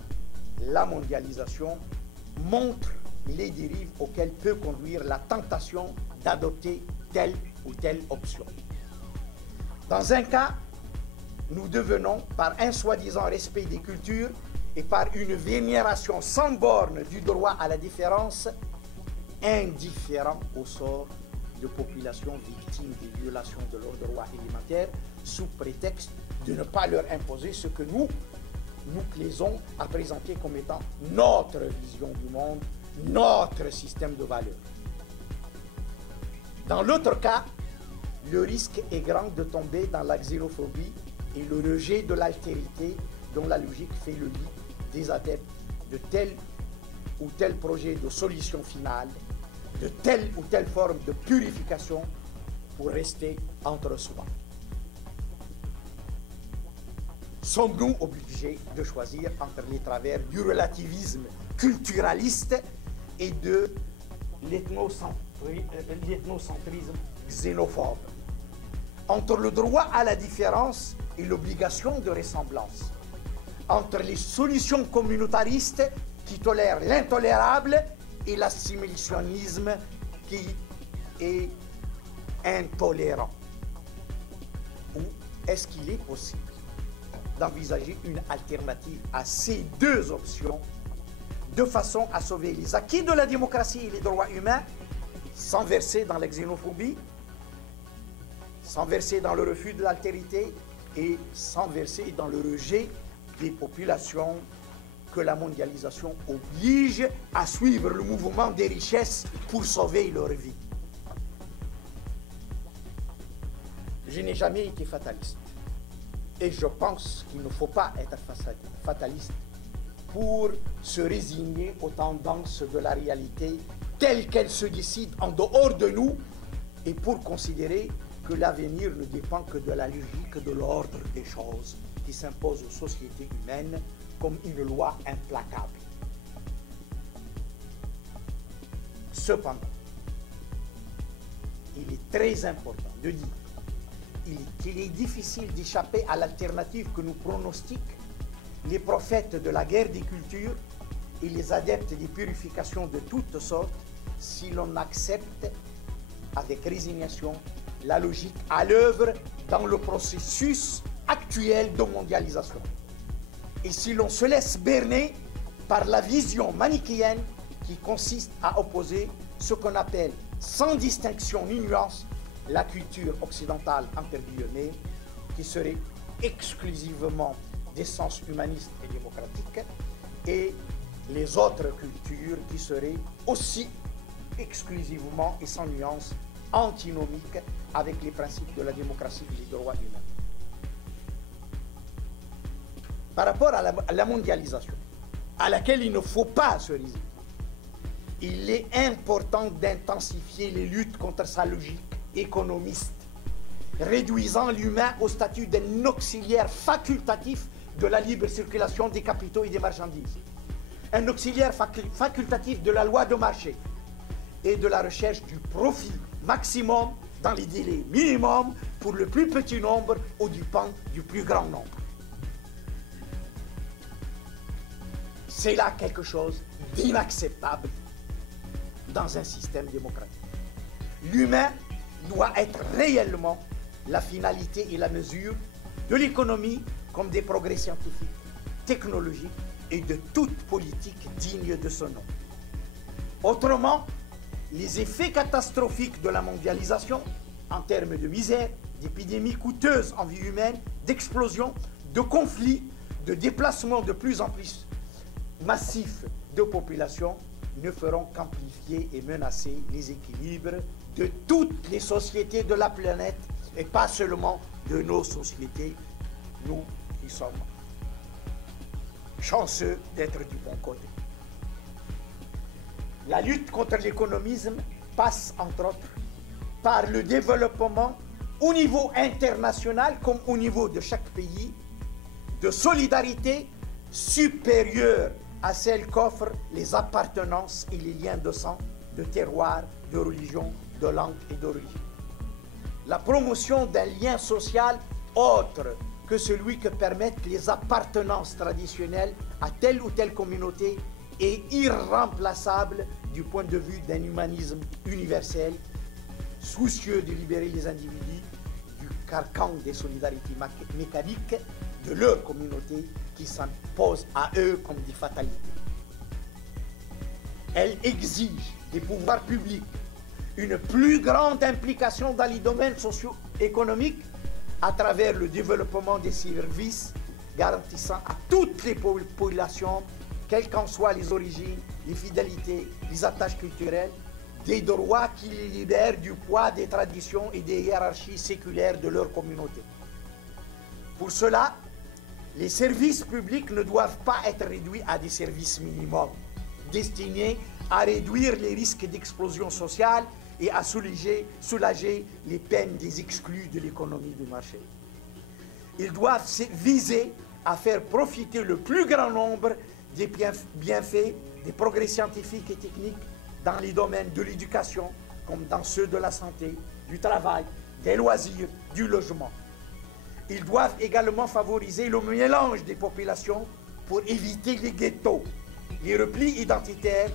la mondialisation montrent les dérives auxquelles peut conduire la tentation d'adopter telle ou telle option. Dans un cas, nous devenons, par un soi-disant respect des cultures et par une vénération sans borne du droit à la différence, indifférents au sort de populations victimes des violations de leurs droits élémentaires sous prétexte de ne pas leur imposer ce que nous plaisons à présenter comme étant notre vision du monde, notre système de valeurs. Dans l'autre cas, le risque est grand de tomber dans la xénophobie et le rejet de l'altérité dont la logique fait le lit des adeptes de tel ou tel projet de solution finale, de telle ou telle forme de purification pour rester entre soi. Sommes-nous obligés de choisir entre les travers du relativisme culturaliste et de l'ethnocentrisme xénophobe, entre le droit à la différence et l'obligation de ressemblance, entre les solutions communautaristes qui tolèrent l'intolérable et l'assimilationnisme qui est intolérant? Ou est-ce qu'il est possible d'envisager une alternative à ces deux options de façon à sauver les acquis de la démocratie et les droits humains sans verser dans la xénophobie, sans verser dans le refus de l'altérité et sans verser dans le rejet des populations que la mondialisation oblige à suivre le mouvement des richesses pour sauver leur vie? Je n'ai jamais été fataliste. Et je pense qu'il ne faut pas être fataliste pour se résigner aux tendances de la réalité telle qu'elle se décide en dehors de nous et pour considérer que l'avenir ne dépend que de la logique de l'ordre des choses qui s'impose aux sociétés humaines comme une loi implacable. Cependant, il est très important de dire qu'il est difficile d'échapper à l'alternative que nous pronostiquent les prophètes de la guerre des cultures et les adeptes des purifications de toutes sortes si l'on accepte avec résignation la logique à l'œuvre dans le processus actuel de mondialisation. Et si l'on se laisse berner par la vision manichéenne qui consiste à opposer ce qu'on appelle sans distinction ni nuance la culture occidentale entre guillemets, qui serait exclusivement d'essence humaniste et démocratique, et les autres cultures qui seraient aussi exclusivement et sans nuance antinomiques avec les principes de la démocratie et les droits humains. Par rapport à la mondialisation, à laquelle il ne faut pas se résigner, il est important d'intensifier les luttes contre sa logique économiste, réduisant l'humain au statut d'un auxiliaire facultatif de la libre circulation des capitaux et des marchandises, un auxiliaire facultatif de la loi de marché et de la recherche du profit maximum dans les délais minimums pour le plus petit nombre au dépens du plus grand nombre. C'est là quelque chose d'inacceptable dans un système démocratique. L'humain doit être réellement la finalité et la mesure de l'économie comme des progrès scientifiques, technologiques et de toute politique digne de ce nom. Autrement, les effets catastrophiques de la mondialisation, en termes de misère, d'épidémies coûteuses en vie humaine, d'explosions, de conflits, de déplacements de plus en plus massifs de population, ne feront qu'amplifier et menacer les équilibres de toutes les sociétés de la planète et pas seulement de nos sociétés, nous qui sommes chanceux d'être du bon côté. La lutte contre l'économisme passe, entre autres, par le développement au niveau international comme au niveau de chaque pays de solidarité supérieure à celle qu'offrent les appartenances et les liens de sang, de terroir, de religion, de langue et d'origine. La promotion d'un lien social autre que celui que permettent les appartenances traditionnelles à telle ou telle communauté est irremplaçable du point de vue d'un humanisme universel, soucieux de libérer les individus du carcan des solidarités mécaniques de leur communauté qui s'imposent à eux comme des fatalités. Elle exige des pouvoirs publics une plus grande implication dans les domaines socio-économiques à travers le développement des services garantissant à toutes les populations, quelles qu'en soient les origines, les fidélités, les attaches culturelles, des droits qui les libèrent du poids des traditions et des hiérarchies séculaires de leur communauté. Pour cela, les services publics ne doivent pas être réduits à des services minimums, destinés à réduire les risques d'explosion sociale et à soulager les peines des exclus de l'économie du marché. Ils doivent viser à faire profiter le plus grand nombre des bienfaits des progrès scientifiques et techniques dans les domaines de l'éducation, comme dans ceux de la santé, du travail, des loisirs, du logement. Ils doivent également favoriser le mélange des populations pour éviter les ghettos, les replis identitaires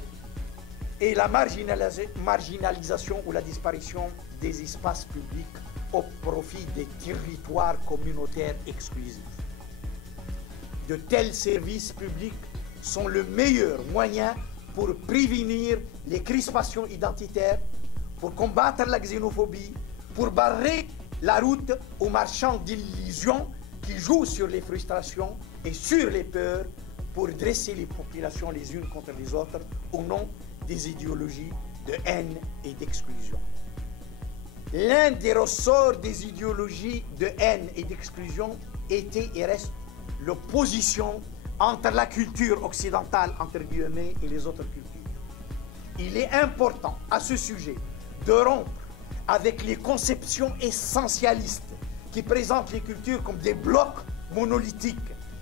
et la marginalisation ou la disparition des espaces publics au profit des territoires communautaires exclusifs. De tels services publics sont le meilleur moyen pour prévenir les crispations identitaires, pour combattre la xénophobie, pour barrer la route aux marchands d'illusions qui jouent sur les frustrations et sur les peurs pour dresser les populations les unes contre les autres au nom des idéologies de haine et d'exclusion. L'un des ressorts des idéologies de haine et d'exclusion était et reste l'opposition entre la culture occidentale, entre guillemets, et les autres cultures. Il est important à ce sujet de rompre avec les conceptions essentialistes qui présentent les cultures comme des blocs monolithiques,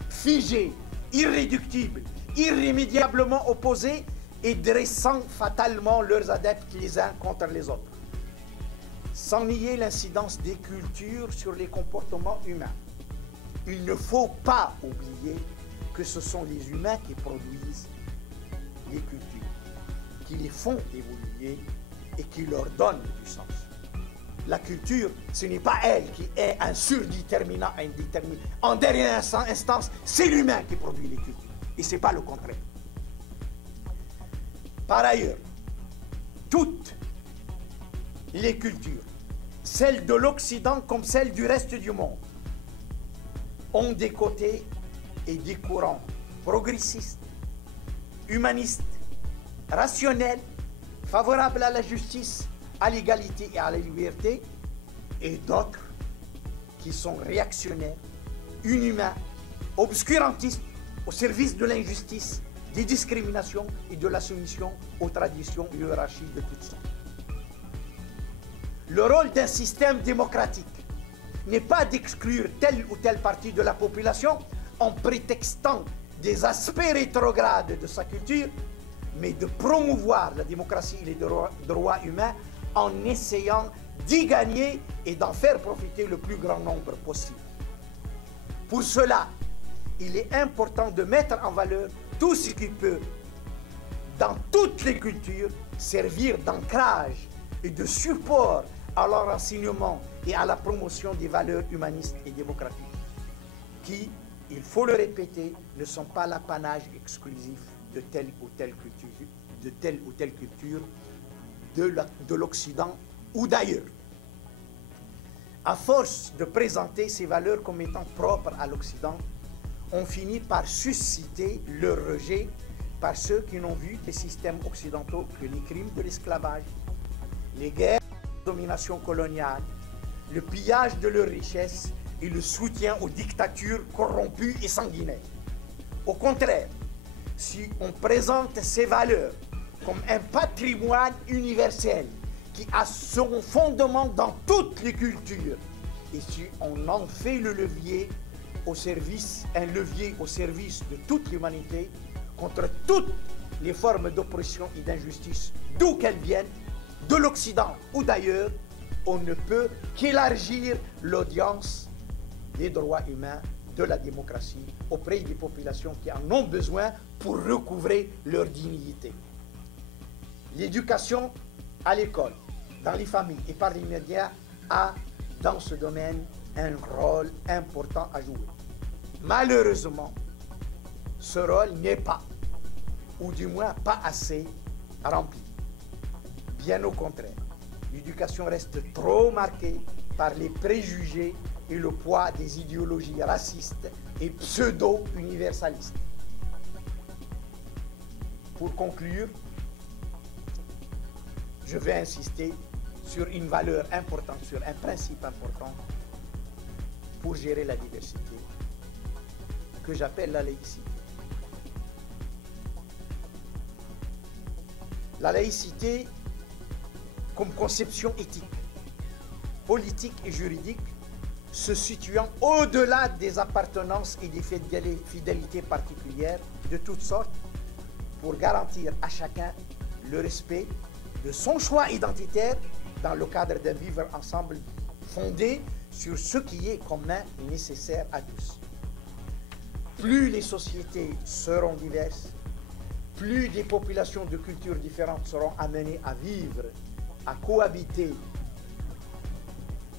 figés, irréductibles, irrémédiablement opposés et dressant fatalement leurs adeptes les uns contre les autres. Sans nier l'incidence des cultures sur les comportements humains, il ne faut pas oublier que ce sont les humains qui produisent les cultures, qui les font évoluer et qui leur donnent du sens. La culture, ce n'est pas elle qui est un surdéterminant indéterminé. En dernière instance, c'est l'humain qui produit les cultures. Et ce n'est pas le contraire. Par ailleurs, toutes les cultures, celles de l'Occident comme celles du reste du monde, ont des côtés et des courants progressistes, humanistes, rationnels, favorables à la justice, à l'égalité et à la liberté, et d'autres qui sont réactionnaires, inhumains, obscurantistes, au service de l'injustice, des discriminations et de la soumission aux traditions et hiérarchies de toutes sortes. Le rôle d'un système démocratique n'est pas d'exclure telle ou telle partie de la population en prétextant des aspects rétrogrades de sa culture, mais de promouvoir la démocratie et les droits humains en essayant d'y gagner et d'en faire profiter le plus grand nombre possible. Pour cela, il est important de mettre en valeur tout ce qui peut, dans toutes les cultures, servir d'ancrage et de support à leur enseignement et à la promotion des valeurs humanistes et démocratiques. qui, il faut le répéter, ne sont pas l'apanage exclusif de telle ou telle culture, de l'Occident ou d'ailleurs. À force de présenter ces valeurs comme étant propres à l'Occident, on finit par susciter le rejet par ceux qui n'ont vu des systèmes occidentaux que les crimes de l'esclavage, les guerres de domination coloniale, le pillage de leurs richesses et le soutien aux dictatures corrompues et sanguinaires. Au contraire, si on présente ces valeurs comme un patrimoine universel qui a son fondement dans toutes les cultures, et si on en fait un levier au service de toute l'humanité contre toutes les formes d'oppression et d'injustice, d'où qu'elles viennent, de l'Occident ou d'ailleurs, on ne peut qu'élargir l'audience des droits humains, de la démocratie, auprès des populations qui en ont besoin pour recouvrer leur dignité. L'éducation à l'école, dans les familles et par les médias a, dans ce domaine, un rôle important à jouer. Malheureusement, ce rôle n'est pas, ou du moins pas assez, rempli. Bien au contraire, l'éducation reste trop marquée par les préjugés et le poids des idéologies racistes et pseudo-universalistes. Pour conclure, je vais insister sur une valeur importante, sur un principe important pour gérer la diversité, que j'appelle la laïcité. La laïcité comme conception éthique, politique et juridique se situant au-delà des appartenances et des fidélités particulières de toutes sortes pour garantir à chacun le respect de son choix identitaire dans le cadre d'un vivre ensemble fondé sur ce qui est commun et nécessaire à tous. Plus les sociétés seront diverses, plus des populations de cultures différentes seront amenées à vivre, à cohabiter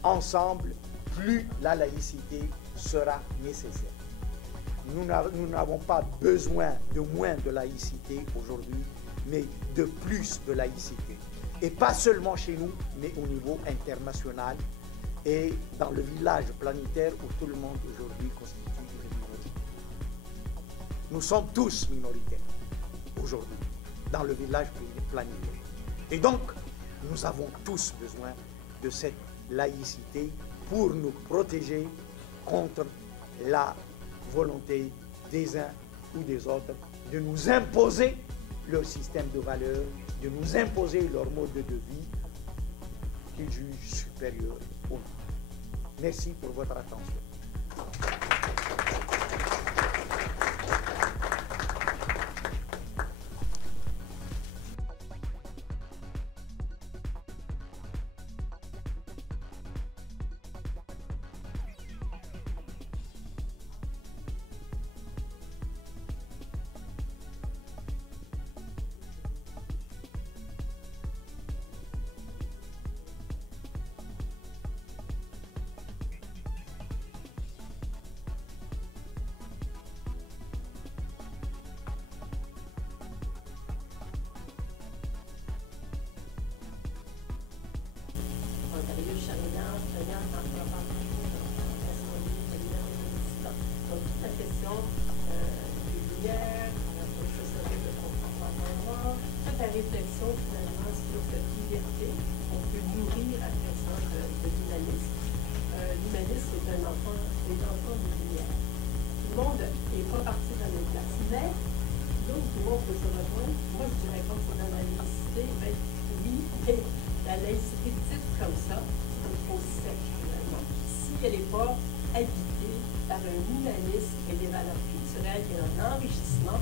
ensemble, plus la laïcité sera nécessaire. Nous n'avons pas besoin de moins de laïcité aujourd'hui, mais de plus de laïcité. Et pas seulement chez nous, mais au niveau international et dans le village planétaire où tout le monde aujourd'hui constitue une minorité. Nous sommes tous minoritaires aujourd'hui dans le village planétaire. Et donc, nous avons tous besoin de cette laïcité pour nous protéger contre la volonté des uns ou des autres de nous imposer leur système de valeurs, de nous imposer leur mode de vie qu'ils jugent supérieur au nôtre. Merci pour votre attention. Réflexion finalement sur cette liberté, on peut nourrir après ça de l'humanisme. L'humanisme est un enfant de lumière. Tout le monde n'est pas parti dans les classes, mais là où tout le monde peut se rejoindre, moi je dirais pas que c'est dans la laïcité, mais oui, mais la laïcité dite comme ça, c'est trop sec finalement. Si elle n'est pas habitée par un humanisme et des valeurs culturelles et un enrichissement,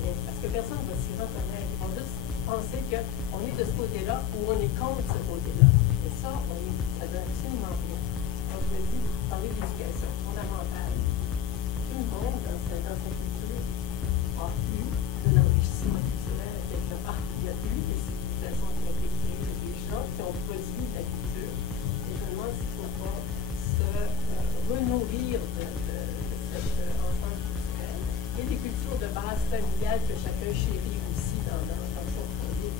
parce que personne ne va s'y reconnaître. Ils vont juste penser qu'on est de ce côté-là ou on est contre ce côté-là. Et ça, ça donne absolument rien. Comme je l'ai dit, parler d'éducation fondamentale. Tout le monde, dans sa culture, a eu de l'enrichissement culturel à quelque part. Il y a eu des civilisations qui ont été créées, des gens qui ont produit de la culture. Et je me demande s'il ne faut pas se renourrir de idéal que chacun chérit aussi dans son foyer.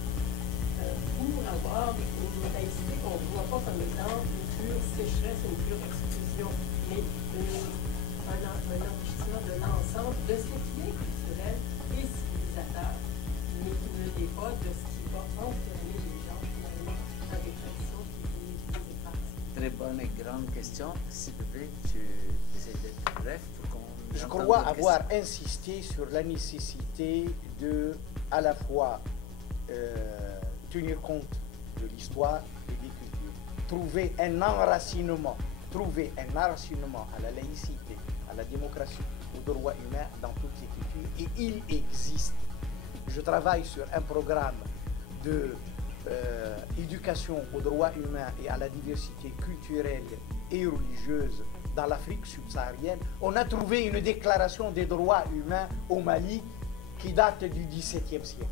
Pour avoir une laïcité qu'on ne voit pas comme étant une pure sécheresse, une pure exclusion, mais un enrichissement de l'ensemble de ce qui est culturel et civilisateur, mais qui ne l'est pas de ce qui va enfermer les gens finalement dans des traditions qui les épargnent. Très bonne et grande question. S'il te plaît, tu essaies d'être bref pour qu'on... Je crois avoir insisté sur la nécessité de, à la fois, tenir compte de l'histoire et des cultures, trouver un enracinement à la laïcité, à la démocratie, aux droits humains dans toutes les cultures, et il existe. Je travaille sur un programme de éducation aux droits humains et à la diversité culturelle et religieuse dans l'Afrique subsaharienne. On a trouvé une déclaration des droits humains au Mali qui date du XVIIe siècle.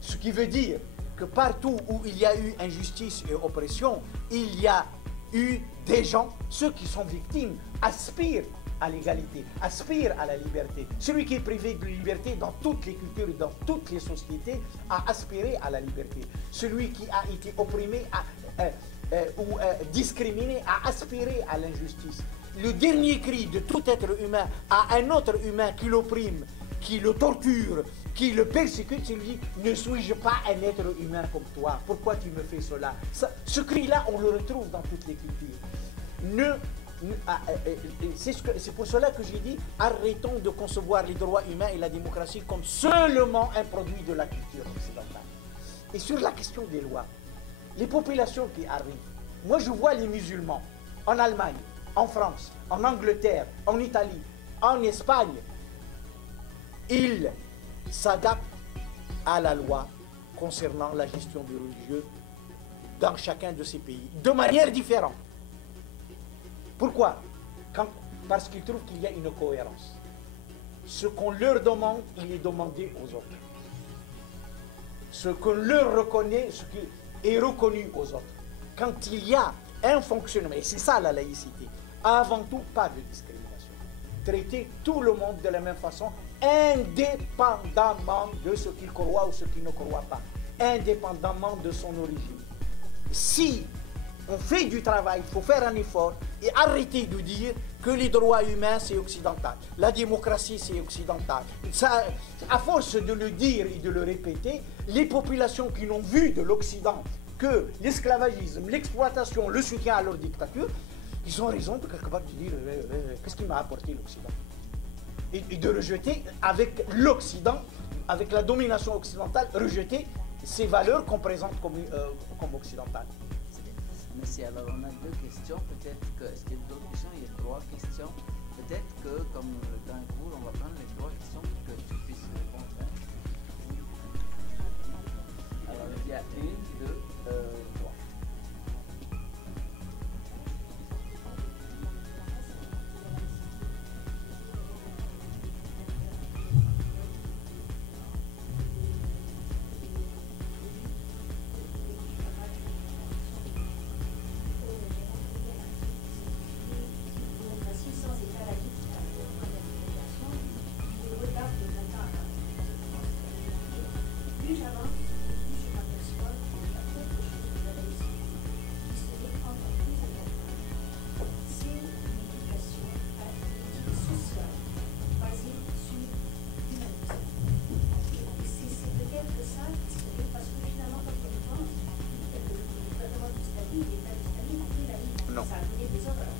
Ce qui veut dire que partout où il y a eu injustice et oppression, il y a eu des gens, ceux qui sont victimes, aspirent à l'égalité, aspirent à la liberté. Celui qui est privé de liberté dans toutes les cultures et dans toutes les sociétés a aspiré à la liberté. Celui qui a été opprimé ou discriminé a aspiré à l'injustice. Le dernier cri de tout être humain à un autre humain qui l'opprime, qui le torture, qui le persécute, c'est lui, ne suis-je pas un être humain comme toi? Pourquoi tu me fais cela? Ce cri-là, on le retrouve dans toutes les cultures. C'est pour cela que j'ai dit, arrêtons de concevoir les droits humains et la démocratie comme seulement un produit de la culture occidentale. Et sur la question des lois, les populations qui arrivent, moi je vois les musulmans en Allemagne, en France, en Angleterre, en Italie, en Espagne, ils s'adaptent à la loi concernant la gestion des religieux dans chacun de ces pays, de manière différente. Pourquoi? Parce qu'ils trouvent qu'il y a une cohérence. Ce qu'on leur demande, il est demandé aux autres. Ce qu'on leur reconnaît, ce qui est reconnu aux autres. Quand il y a un fonctionnement, et c'est ça la laïcité, avant tout, pas de discrimination. Traiter tout le monde de la même façon, indépendamment de ce qu'il croit ou ce qu'il ne croit pas, indépendamment de son origine. Si on fait du travail, il faut faire un effort et arrêter de dire que les droits humains c'est occidental, la démocratie c'est occidental. Ça, à force de le dire et de le répéter, les populations qui n'ont vu de l'Occident que l'esclavagisme, l'exploitation, le soutien à leur dictature, ils ont raison de quelque part de dire qu'est-ce qui m'a apporté l'Occident, et de rejeter avec l'Occident, avec la domination occidentale, rejeter ces valeurs qu'on présente comme occidentales. Merci. Alors, on a deux questions. Peut-être que, est-ce qu'il y a d'autres questions? Il y a trois questions. Peut-être que, comme le temps est court, on va prendre les trois questions pour que tu puisses répondre. Alors, il y a une, deux, trois.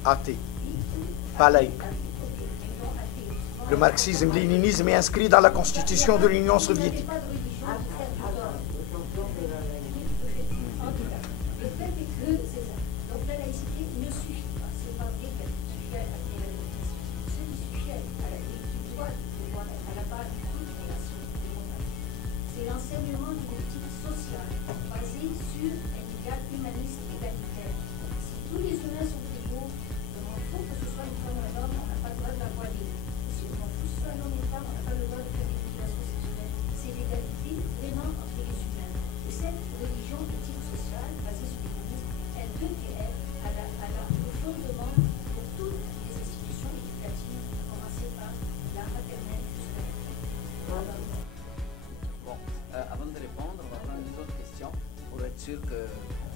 Athée, pas laïque. Le marxisme-léninisme est inscrit dans la constitution de l'Union soviétique.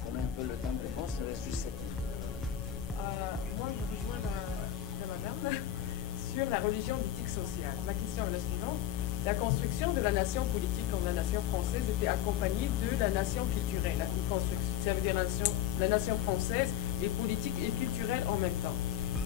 donner un peu le temps de réponse, il reste juste 7 minutes. Moi, je rejoins la madame sur la religion d'éthique sociale. Ma question est la suivante. La construction de la nation politique comme la nation française était accompagnée de la nation culturelle. Ça veut dire la nation française est politique et culturelle en même temps.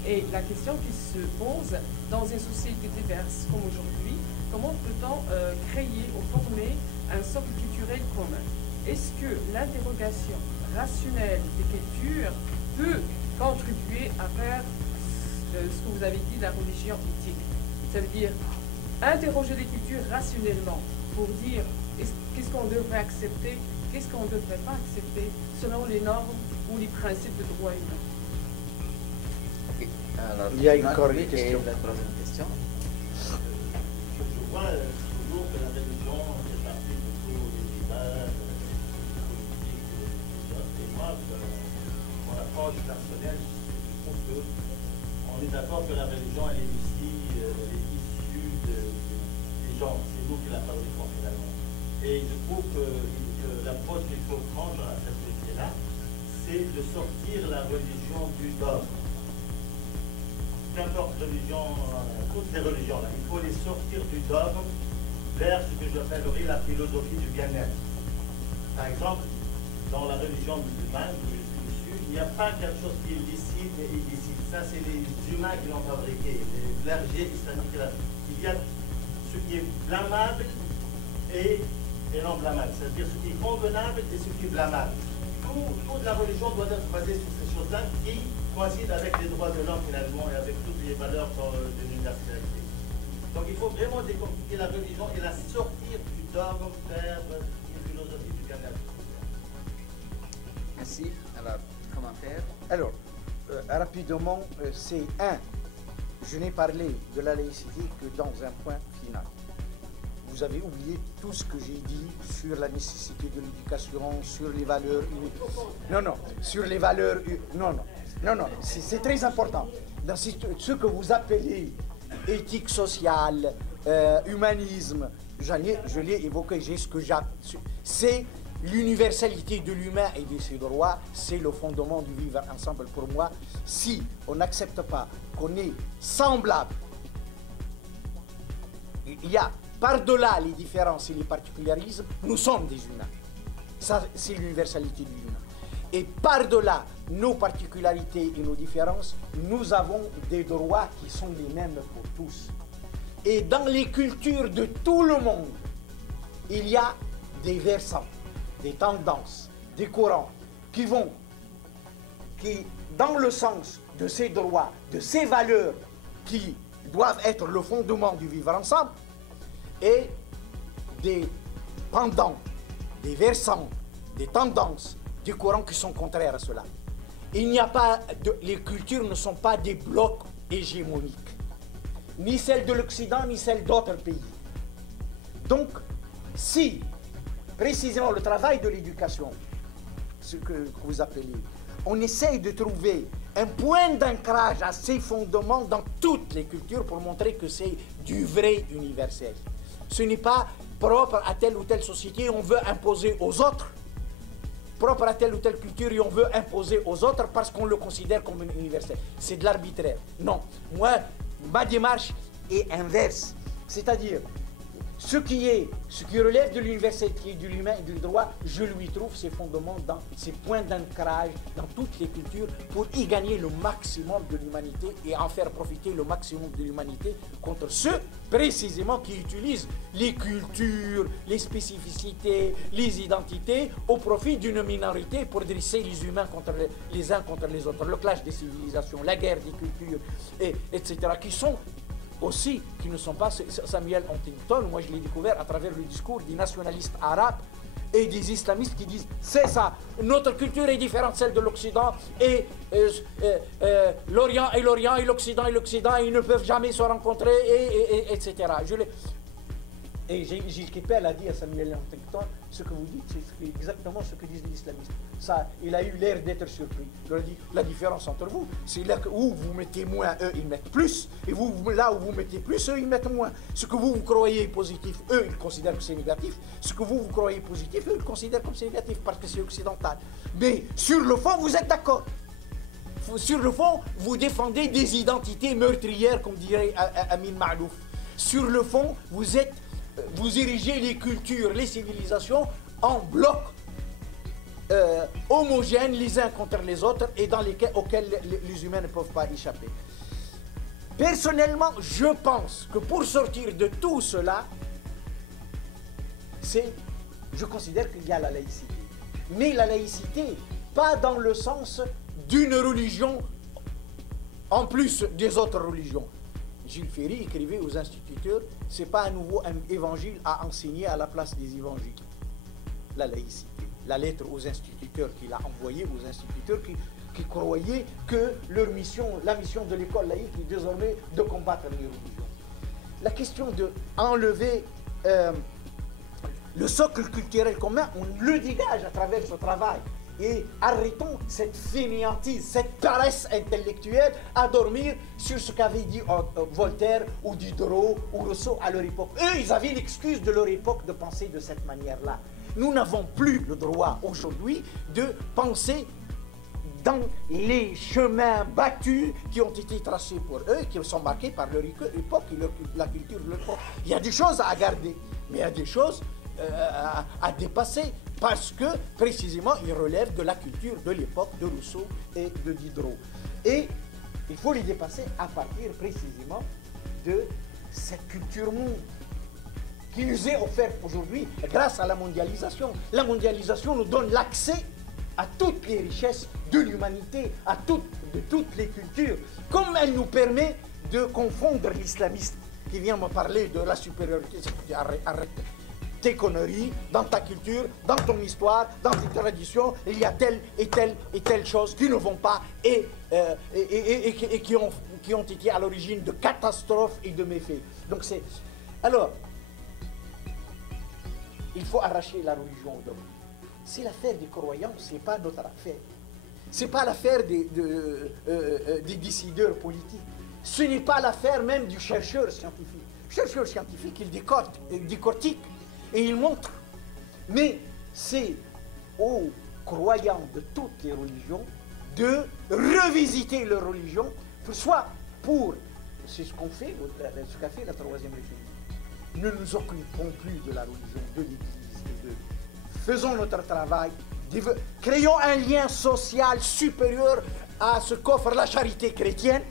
Et la question qui se pose dans une société diverse comme aujourd'hui, comment peut-on créer ou former un socle culturel commun? Est-ce que l'interrogation rationnelle des cultures peut contribuer à faire ce que vous avez dit de la religion éthique? Ça veut dire interroger les cultures rationnellement pour dire qu'est-ce qu'on devrait accepter, qu'est-ce qu'on ne devrait pas accepter selon les normes ou les principes de droit humain. Ok. Alors, Il y a encore une et question. la troisième question. Je vois toujours que la religion fait partie de tous les débats politiques et moi, mon approche personnelle, je trouve qu'on est d'accord que la religion, elle est issue des gens, c'est nous qui la fabriquons finalement. Et je trouve que l'approche qu'il faut prendre à cette société-là, c'est de sortir la religion du dogme. Qu'importe religion, toutes les religions, là, il faut les sortir du dogme vers ce que j'appellerais la philosophie du bien-être. Par exemple, dans la religion musulmane, où je suis issu, il n'y a pas quelque chose qui est licite et illicite. Ça, c'est les humains qui l'ont fabriqué, les clergés islamiques. Il y a ce qui est blâmable et non blâmable, c'est-à-dire ce qui est convenable et ce qui est blâmable. Toute la religion doit être basée sur ces choses-là qui coïncide avec les droits de l'homme finalement et avec toutes les valeurs de l'universalité. Donc il faut vraiment décompliquer la religion et la sortir du dogme vers une philosophie du bien-être. Merci. Alors, commentaire. Alors, rapidement, c'est je n'ai parlé de la laïcité que dans un point final. Vous avez oublié tout ce que j'ai dit sur la nécessité de l'éducation, sur les valeurs. Non, sur les valeurs. Non, c'est très important. Dans ce que vous appelez éthique sociale, humanisme, je l'ai évoqué, c'est l'universalité de l'humain et de ses droits, c'est le fondement du vivre ensemble pour moi. Si on n'accepte pas qu'on est semblable, il y a par-delà les différences et les particularismes, nous sommes des humains. Ça, c'est l'universalité de l'humain. Et par-delà nos particularités et nos différences, nous avons des droits qui sont les mêmes pour tous. Et dans les cultures de tout le monde, il y a des versants, des tendances, des courants qui dans le sens de ces droits, de ces valeurs qui doivent être le fondement du vivre ensemble, et des pendants, des versants, des tendances, des courants qui sont contraires à cela. Les cultures ne sont pas des blocs hégémoniques, ni celles de l'Occident, ni celles d'autres pays. Donc, si précisément le travail de l'éducation, ce que vous appelez, on essaye de trouver un point d'ancrage à ces fondements dans toutes les cultures pour montrer que c'est du vrai universel. Ce n'est pas propre à telle ou telle société, on veut imposer aux autres. Propre à telle ou telle culture et on veut imposer aux autres parce qu'on le considère comme universel. C'est de l'arbitraire. Non, moi, ma démarche est inverse. C'est-à-dire, ce qui relève de l'universalité de l'humain et du droit, je lui trouve ses fondements, dans ses points d'ancrage dans toutes les cultures pour y gagner le maximum de l'humanité et en faire profiter le maximum de l'humanité contre ceux précisément qui utilisent les cultures, les spécificités, les identités au profit d'une minorité pour dresser les humains les uns contre les autres. Le clash des civilisations, la guerre des cultures, etc. qui ne sont pas Samuel Huntington. Moi je l'ai découvert à travers le discours des nationalistes arabes et des islamistes qui disent c'est ça, notre culture est différente de celle de l'Occident et l'Orient et l'Orient et l'Occident, ils ne peuvent jamais se rencontrer, etc. Et Gilles Kepel a dit à Samuel Huntington, ce que vous dites, c'est exactement ce que disent les islamistes. Ça, il a eu l'air d'être surpris. Je dis, la différence entre vous, c'est là où vous mettez moins, eux, ils mettent plus. Et vous, là où vous mettez plus, eux, ils mettent moins. Ce que vous croyez positif, eux, ils considèrent que c'est négatif. Ce que vous croyez positif, eux, ils considèrent comme c'est négatif parce que c'est occidental. Mais sur le fond, vous êtes d'accord. Sur le fond, vous défendez des identités meurtrières, comme dirait Amin Maalouf. Sur le fond, vous érigez les cultures, les civilisations en blocs homogènes les uns contre les autres et auxquels les humains ne peuvent pas échapper. Personnellement, je pense que pour sortir de tout cela, je considère qu'il y a la laïcité. Mais la laïcité, pas dans le sens d'une religion en plus des autres religions. Gilles Ferry écrivait aux instituteurs, c'est pas un nouveau évangile à enseigner à la place des évangiles. La laïcité. La lettre aux instituteurs qu'il a envoyée aux instituteurs qui croyaient que la mission de l'école laïque est désormais de combattre les religions. La question de enlever le socle culturel commun, on le dégage à travers ce travail. Et arrêtons cette fainéantise, cette paresse intellectuelle à dormir sur ce qu'avaient dit Voltaire ou Diderot ou Rousseau à leur époque. Eux, ils avaient l'excuse de leur époque de penser de cette manière-là. Nous n'avons plus le droit aujourd'hui de penser dans les chemins battus qui ont été tracés pour eux, qui sont marqués par leur époque et la culture de leur époque. Il y a des choses à garder, mais il y a des choses à dépasser parce que précisément ils relèvent de la culture de l'époque de Rousseau et de Diderot. Et il faut les dépasser à partir précisément de cette culture monde qui nous est offerte aujourd'hui grâce à la mondialisation. La mondialisation nous donne l'accès à toutes les richesses de l'humanité, de toutes les cultures, comme elle nous permet de confondre l'islamiste qui vient me parler de la supériorité. Arrête tes conneries, dans ta culture, dans ton histoire, dans tes traditions, il y a telle et telle et telle chose qui ne vont pas et qui ont été à l'origine de catastrophes et de méfaits. Donc c'est... Alors, il faut arracher la religion au dogme. C'est l'affaire des croyants, ce n'est pas notre affaire. Ce n'est pas l'affaire des décideurs politiques. Ce n'est pas l'affaire même du chercheur scientifique. Le chercheur scientifique, il décortique et il montre. Mais c'est aux croyants de toutes les religions de revisiter leur religion, soit pour, c'est ce qu'on fait, ce qu'a fait la Troisième République. Ne nous occupons plus de la religion, de l'Église, faisons notre travail, créons un lien social supérieur à ce qu'offre la charité chrétienne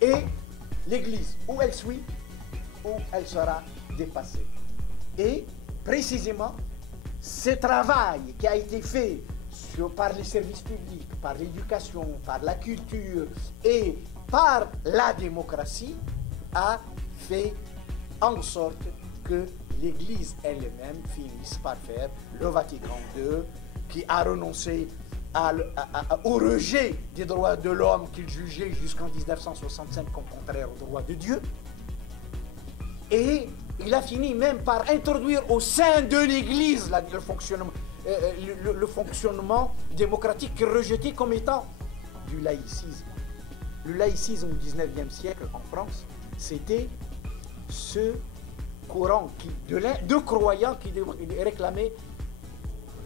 et l'Église, où elle suit, où elle sera dépassée. Et précisément, ce travail qui a été fait par les services publics, par l'éducation, par la culture et par la démocratie a fait en sorte que l'Église elle-même finisse par faire le Vatican II, qui a renoncé au rejet des droits de l'homme qu'il jugeait jusqu'en 1965 comme contraire aux droits de Dieu. Et il a fini même par introduire au sein de l'Église le fonctionnement démocratique qu'il rejetait comme étant du laïcisme. Le laïcisme au XIXe siècle en France, c'était ce courant de croyants qui réclamaient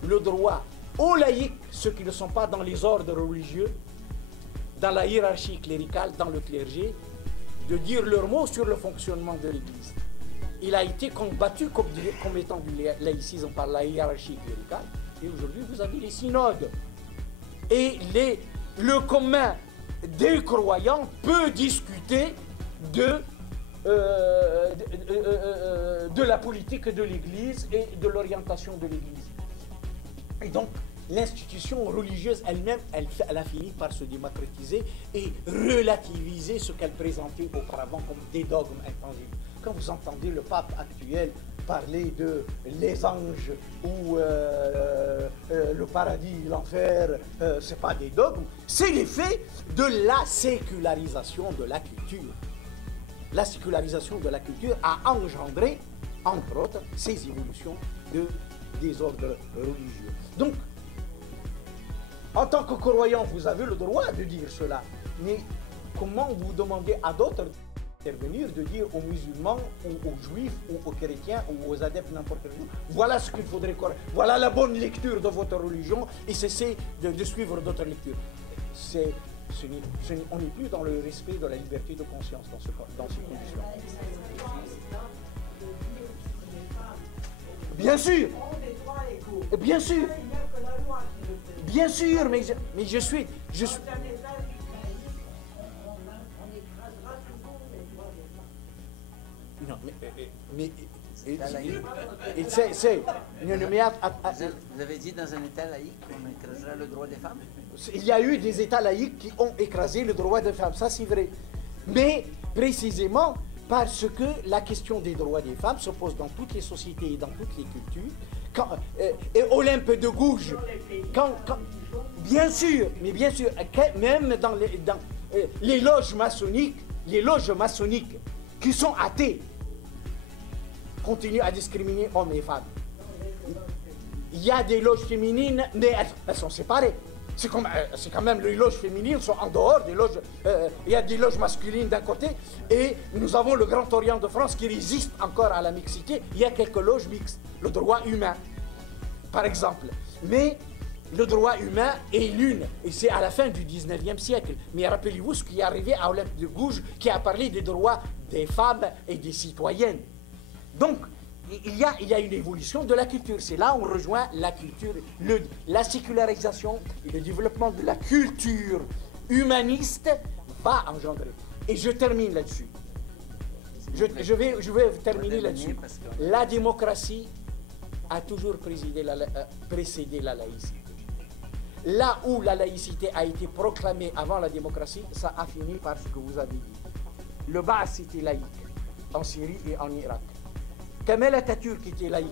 le droit aux laïcs, ceux qui ne sont pas dans les ordres religieux, dans la hiérarchie cléricale, dans le clergé, de dire leur mot sur le fonctionnement de l'Église. Il a été combattu comme étant du laïcisme par la hiérarchie cléricale, et aujourd'hui vous avez les synodes. Et le commun des croyants peut discuter de la politique de l'Église et de l'orientation de l'Église. Et donc, l'institution religieuse elle-même, elle a fini par se démocratiser et relativiser ce qu'elle présentait auparavant comme des dogmes intangibles. Quand vous entendez le pape actuel parler de les anges ou le paradis, l'enfer, c'est pas des dogmes, c'est l'effet de la sécularisation de la culture. La sécularisation de la culture a engendré entre autres, ces évolutions des ordres religieux. Donc, en tant que croyant, vous avez le droit de dire cela, mais comment vous demandez à d'autres d'intervenir, de dire aux musulmans, ou aux juifs, ou aux chrétiens, ou aux adeptes n'importe quel religion, voilà ce qu'il faudrait croire, voilà la bonne lecture de votre religion, et cessez de suivre d'autres lectures. On n'est plus dans le respect de la liberté de conscience dans ces conditions. Bien sûr, bien sûr, bien sûr, mais je suis. Non, Vous avez dit dans un État laïque qu'on écrasera le droit des femmes? Il y a eu des États laïques qui ont écrasé le droit des femmes, ça c'est vrai. Mais précisément parce que la question des droits des femmes se pose dans toutes les sociétés et dans toutes les cultures. Et Olympe de Gouges, bien sûr, mais bien sûr, même dans les loges maçonniques qui sont athées, continuent à discriminer hommes et femmes. Il y a des loges féminines, mais elles sont séparées. C'est quand même, les loges féminines sont en dehors des loges. Il y a des loges masculines d'un côté, et nous avons le Grand Orient de France qui résiste encore à la mixité. Il y a quelques loges mixtes, le droit humain, par exemple. Mais le droit humain est l'une, et c'est à la fin du 19e siècle. Mais rappelez-vous ce qui est arrivé à Olympe de Gouges, qui a parlé des droits des femmes et des citoyennes. Donc, il y a une évolution de la culture. C'est là où on rejoint la culture, la sécularisation et le développement de la culture humaniste va engendrer. Et je termine là-dessus. Je vais terminer là-dessus. La démocratie a toujours précédé la laïcité. Là où la laïcité a été proclamée avant la démocratie, ça a fini par ce que vous avez dit. Le Baas était laïque en Syrie et en Irak. Kemal Atatürk était laïque.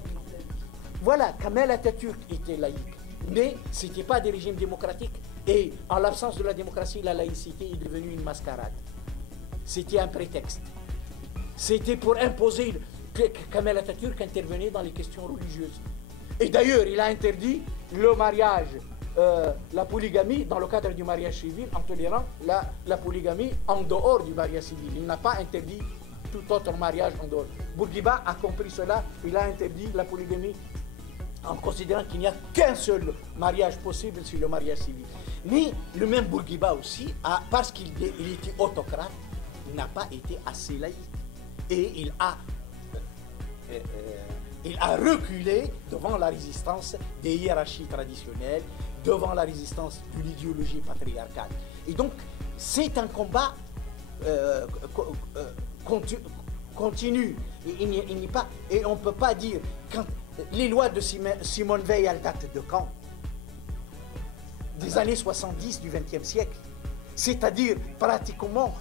Voilà, Kemal Atatürk était laïque. Mais ce n'était pas des régimes démocratiques. Et en l'absence de la démocratie, la laïcité est devenue une mascarade. C'était un prétexte. C'était pour imposer que Kemal Atatürk intervenait dans les questions religieuses. Et d'ailleurs, il a interdit le mariage, la polygamie dans le cadre du mariage civil, en tolérant la polygamie en dehors du mariage civil. Il n'a pas interdit tout autre mariage en dehors. Bourguiba a compris cela, il a interdit la polygamie en considérant qu'il n'y a qu'un seul mariage possible, c'est le mariage civil. Mais le même Bourguiba aussi, parce qu'il était autocrate, n'a pas été assez laïque. Et il a reculé devant la résistance des hiérarchies traditionnelles, devant la résistance de l'idéologie patriarcale. Et donc, c'est un combat continue. Et on ne peut pas dire, quand les lois de Simone Veil, elles datent de quand? Des années 70 du XXe siècle. C'est-à-dire pratiquement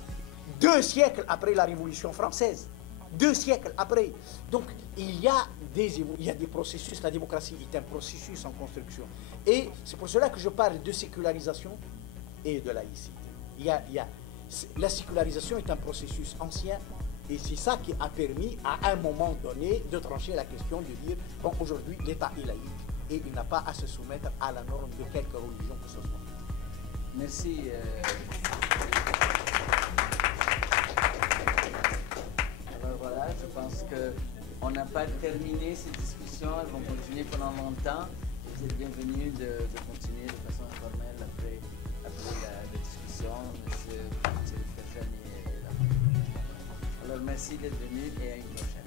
2 siècles après la Révolution française. 2 siècles après. Donc il y a des processus, la démocratie est un processus en construction. Et c'est pour cela que je parle de sécularisation et de laïcité. La sécularisation est un processus ancien, et c'est ça qui a permis à un moment donné de trancher la question, de dire, bon, aujourd'hui l'État est laïque et il n'a pas à se soumettre à la norme de quelque religion que ce soit. Merci. Alors voilà, je pense qu'on n'a pas terminé ces discussions, elles vont continuer pendant longtemps. Vous êtes bienvenus de continuer de façon informelle après la discussion. Monsieur Ferjani est là. Alors merci d'être venu et à une prochaine.